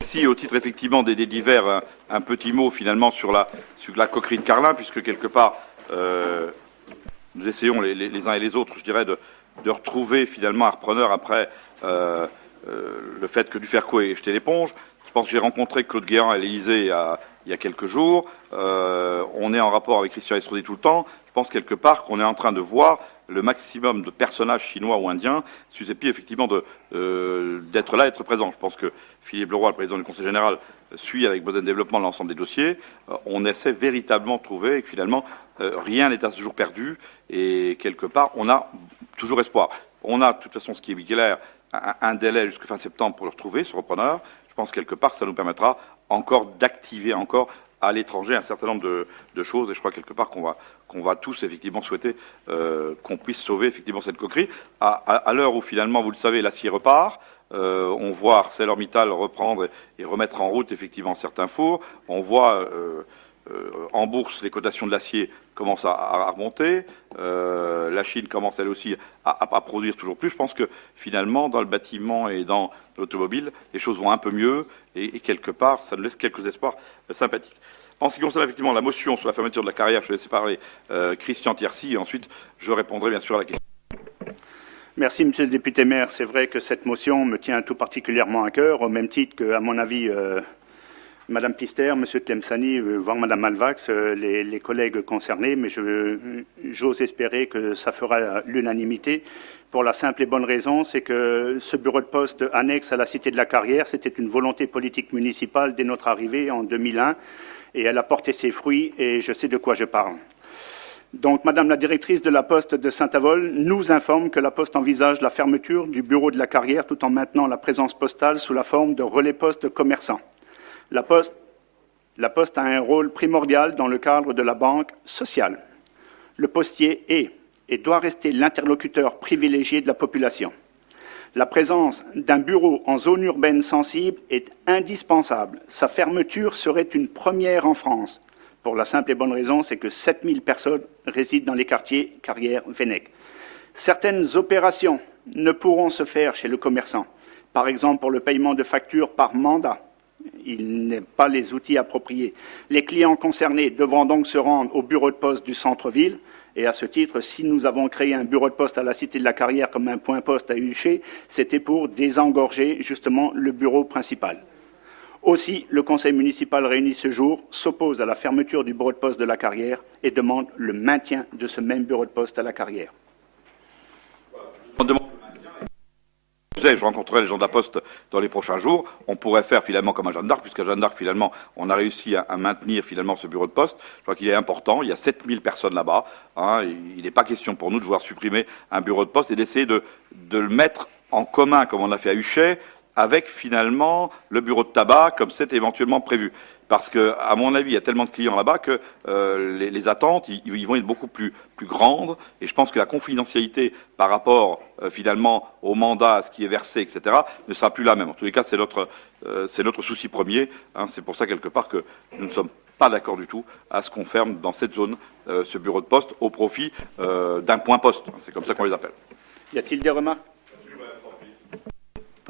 Merci. Au titre effectivement des divers, un petit mot finalement sur la coquerie de Carlin, puisque quelque part nous essayons les uns et les autres, je dirais, de retrouver finalement un repreneur après le fait que Duferco ait jeté l'éponge. Je pense que j'ai rencontré Claude Guéant à l'Élysée il y a quelques jours. On est en rapport avec Christian Estrosi tout le temps. Je pense quelque part qu'on est en train de voir le maximum de personnages chinois ou indiens susceptibles effectivement d'être là, d'être présents. Je pense que Philippe Leroy, le président du Conseil général, suit avec besoin de développement l'ensemble des dossiers. On essaie véritablement de trouver et que finalement rien n'est à ce jour perdu et quelque part on a toujours espoir. On a de toute façon, ce qui est clair, un délai jusqu'à fin septembre pour le retrouver, ce repreneur. Je pense quelque part que ça nous permettra encore d'activer encore à l'étranger un certain nombre de choses, et je crois quelque part qu'on va tous effectivement souhaiter qu'on puisse sauver effectivement cette coquerie. À l'heure où finalement, vous le savez, l'acier repart, on voit ArcelorMittal reprendre et remettre en route effectivement certains fours, on voit en bourse les cotations de l'acier commencent à remonter, la Chine commence elle aussi à produire toujours plus. Je pense que finalement dans le bâtiment et dans l'automobile, les choses vont un peu mieux et quelque part ça nous laisse quelques espoirs sympathiques. En ce qui concerne effectivement la motion sur la fermeture de la carrière, je vais laisser parler Christian Thiercy et ensuite je répondrai bien sûr à la question. Merci, Monsieur le député maire. C'est vrai que cette motion me tient tout particulièrement à cœur, au même titre que, à mon avis, Madame Pister, Monsieur Tlemceni, voire Madame Malvax, les collègues concernés, mais j'ose espérer que ça fera l'unanimité pour la simple et bonne raison, c'est que ce bureau de poste annexe à la Cité de la Carrière, c'était une volonté politique municipale dès notre arrivée en 2001, et elle a porté ses fruits, et je sais de quoi je parle. Donc, Madame la directrice de la Poste de Saint-Avold nous informe que la Poste envisage la fermeture du bureau de la Carrière tout en maintenant la présence postale sous la forme de relais poste commerçants. La Poste a un rôle primordial dans le cadre de la banque sociale. Le postier est et doit rester l'interlocuteur privilégié de la population. La présence d'un bureau en zone urbaine sensible est indispensable. Sa fermeture serait une première en France. Pour la simple et bonne raison, c'est que 7000 personnes résident dans les quartiers Carrière-Vennec. Certaines opérations ne pourront se faire chez le commerçant. Par exemple, pour le paiement de factures par mandat. Il n'est pas les outils appropriés. Les clients concernés devront donc se rendre au bureau de poste du centre-ville. Et à ce titre, si nous avons créé un bureau de poste à la Cité de la Carrière comme un point poste à Huchet, c'était pour désengorger justement le bureau principal. Aussi, le conseil municipal réuni ce jour s'oppose à la fermeture du bureau de poste de la Carrière et demande le maintien de ce même bureau de poste à la Carrière. Je rencontrerai les gens de la Poste dans les prochains jours. On pourrait faire finalement comme à Jeanne d'Arc, puisqu'à Jeanne d'Arc, finalement, on a réussi à maintenir finalement ce bureau de poste. Je crois qu'il est important. Il y a 7000 personnes là-bas. Hein, il n'est pas question pour nous de vouloir supprimer un bureau de poste et d'essayer de le mettre en commun, comme on a fait à Huchet, avec finalement le bureau de tabac, comme c'est éventuellement prévu. Parce que, à mon avis, il y a tellement de clients là-bas que les attentes, ils vont être beaucoup plus grandes. Et je pense que la confidentialité par rapport, finalement, au mandat, à ce qui est versé, etc., ne sera plus la même. En tous les cas, c'est notre souci premier. Hein, c'est pour ça, quelque part, que nous ne sommes pas d'accord du tout à ce qu'on ferme dans cette zone ce bureau de poste au profit d'un point poste. C'est comme ça qu'on les appelle. Y a-t-il des remarques ?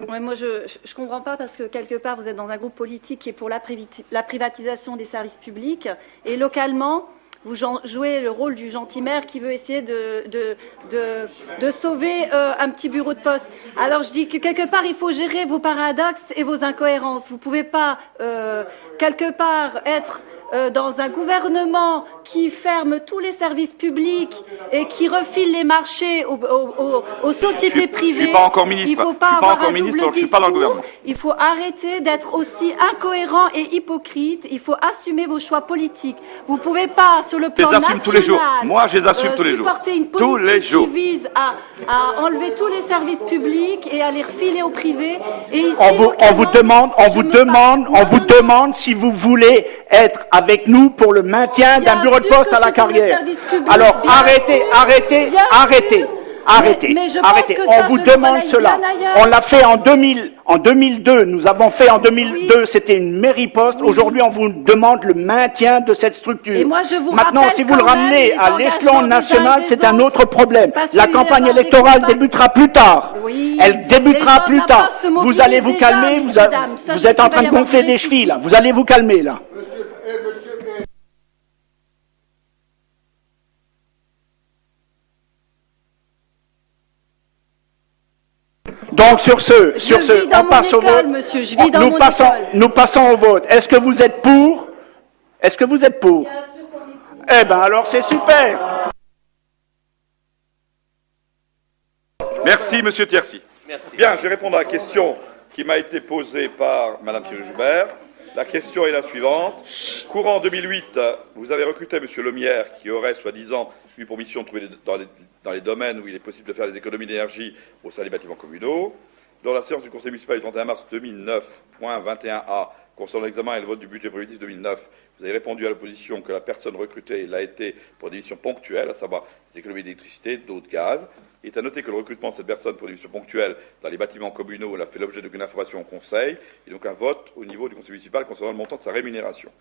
Ouais, moi, je ne comprends pas parce que quelque part, vous êtes dans un groupe politique qui est pour la privatisation des services publics et localement, vous jouez le rôle du gentil maire qui veut essayer de sauver un petit bureau de poste. Alors, je dis que quelque part, il faut gérer vos paradoxes et vos incohérences. Vous ne pouvez pas, quelque part, être dans un gouvernement qui ferme tous les services publics et qui refile les marchés aux sociétés privées. Je ne suis pas encore ministre. Il faut pas avoir un double discours. Je suis pas dans le gouvernement. Il faut arrêter d'être aussi incohérent et hypocrite. Il faut assumer vos choix politiques. Vous ne pouvez pas, sur le plan national, tous les jours. Moi, je les assume tous les jours. Supporter une politique qui vise à enlever tous les services publics et à les refiler au privé. Et ici, on vous demande si vous voulez être avec nous pour le maintien d'un bureau de poste à la Carrière. Alors arrêtez. On vous demande cela. On l'a fait en 2002. Nous avons fait en 2002. C'était une mairie poste. Aujourd'hui, on vous demande le maintien de cette structure. Et moi, je vous Maintenant, si vous le ramenez à l'échelon national, c'est un autre problème. La campagne électorale débutera plus tard. Elle débutera plus tard. Vous allez vous calmer. Vous êtes en train de gonfler des chevilles, là. Vous allez vous calmer, là. Donc sur ce, on passe au vote. Nous passons au vote. Est-ce que vous êtes pour? Est-ce que vous êtes pour? Eh bien alors c'est super. Merci, Monsieur Thiercy. Bien, je vais répondre à la question qui m'a été posée par Madame Thierry-Joubert. La question est la suivante. Courant 2008, vous avez recruté Monsieur Lemierre, qui aurait, soi-disant, eu pour mission de trouver dans les domaines où il est possible de faire des économies d'énergie au sein des bâtiments communaux. Dans la séance du Conseil municipal du 31 mars 2009, point 21A, concernant l'examen et le vote du budget prévisionnel 2009, vous avez répondu à l'opposition que la personne recrutée l'a été pour des missions ponctuelles, à savoir des économies d'électricité, d'eau, de gaz. Il est à noter que le recrutement de cette personne pour des missions ponctuelles dans les bâtiments communaux a fait l'objet d'aucune information au Conseil, et donc un vote au niveau du Conseil municipal concernant le montant de sa rémunération.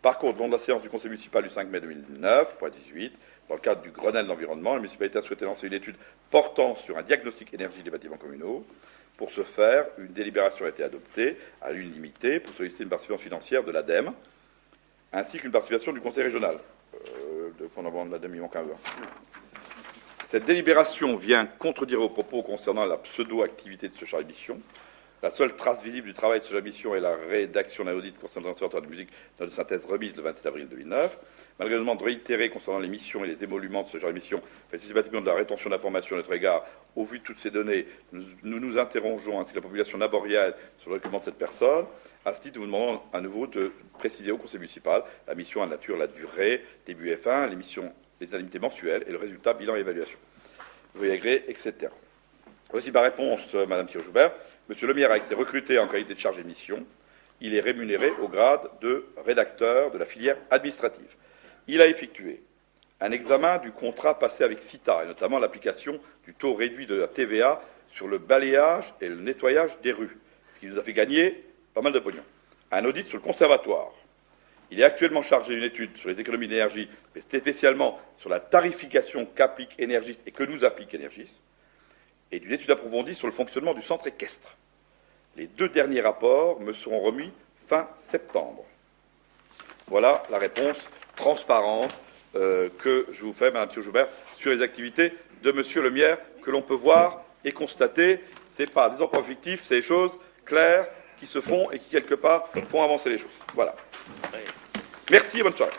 Par contre, lors de la séance du Conseil municipal du 5 mai 2009, point 18, dans le cadre du Grenelle de l'environnement, la municipalité a souhaité lancer une étude portant sur un diagnostic énergie des bâtiments communaux. Pour ce faire, une délibération a été adoptée à l'unanimité pour solliciter une participation financière de l'ADEME, ainsi qu'une participation du Conseil régional. Dépendamment de l'ADEME, il manque un. Cette délibération vient contredire aux propos concernant la pseudo-activité de ce chargé de mission. La seule trace visible du travail de ce chargé de mission est la rédaction d'un audit concernant le conservatoire de musique dans une synthèse remise le 27 avril 2009. Malgré le demande réitérée concernant les missions et les émoluments de ce chargé de mission, fait systématiquement de la rétention d'informations à notre égard, au vu de toutes ces données, nous nous interrogeons, ainsi que la population naboriale, sur le recrutement de cette personne. À ce titre, nous vous demandons à nouveau de préciser au Conseil municipal la mission, la nature, la durée, début F1, les missions, les indemnités mensuelles et le résultat, bilan et évaluation. Veuillez agréer, etc. Voici ma réponse, Madame Thiault-Joubert. Monsieur Lemierre a été recruté en qualité de chargé de mission. Il est rémunéré au grade de rédacteur de la filière administrative. Il a effectué un examen du contrat passé avec CITA, et notamment l'application du taux réduit de la TVA sur le balayage et le nettoyage des rues, ce qui nous a fait gagner pas mal de pognon. Un audit sur le conservatoire. Il est actuellement chargé d'une étude sur les économies d'énergie, mais spécialement sur la tarification qu'applique Énergis et que nous applique Énergis, et d'une étude approfondie sur le fonctionnement du centre équestre. Les deux derniers rapports me seront remis fin septembre. Voilà la réponse transparente que je vous fais, Madame Thiault-Joubert, sur les activités de Monsieur Lemierre que l'on peut voir et constater. Ce n'est pas des emplois fictifs, c'est des choses claires qui se font et qui, quelque part, font avancer les choses. Voilà. Merci et bonne soirée.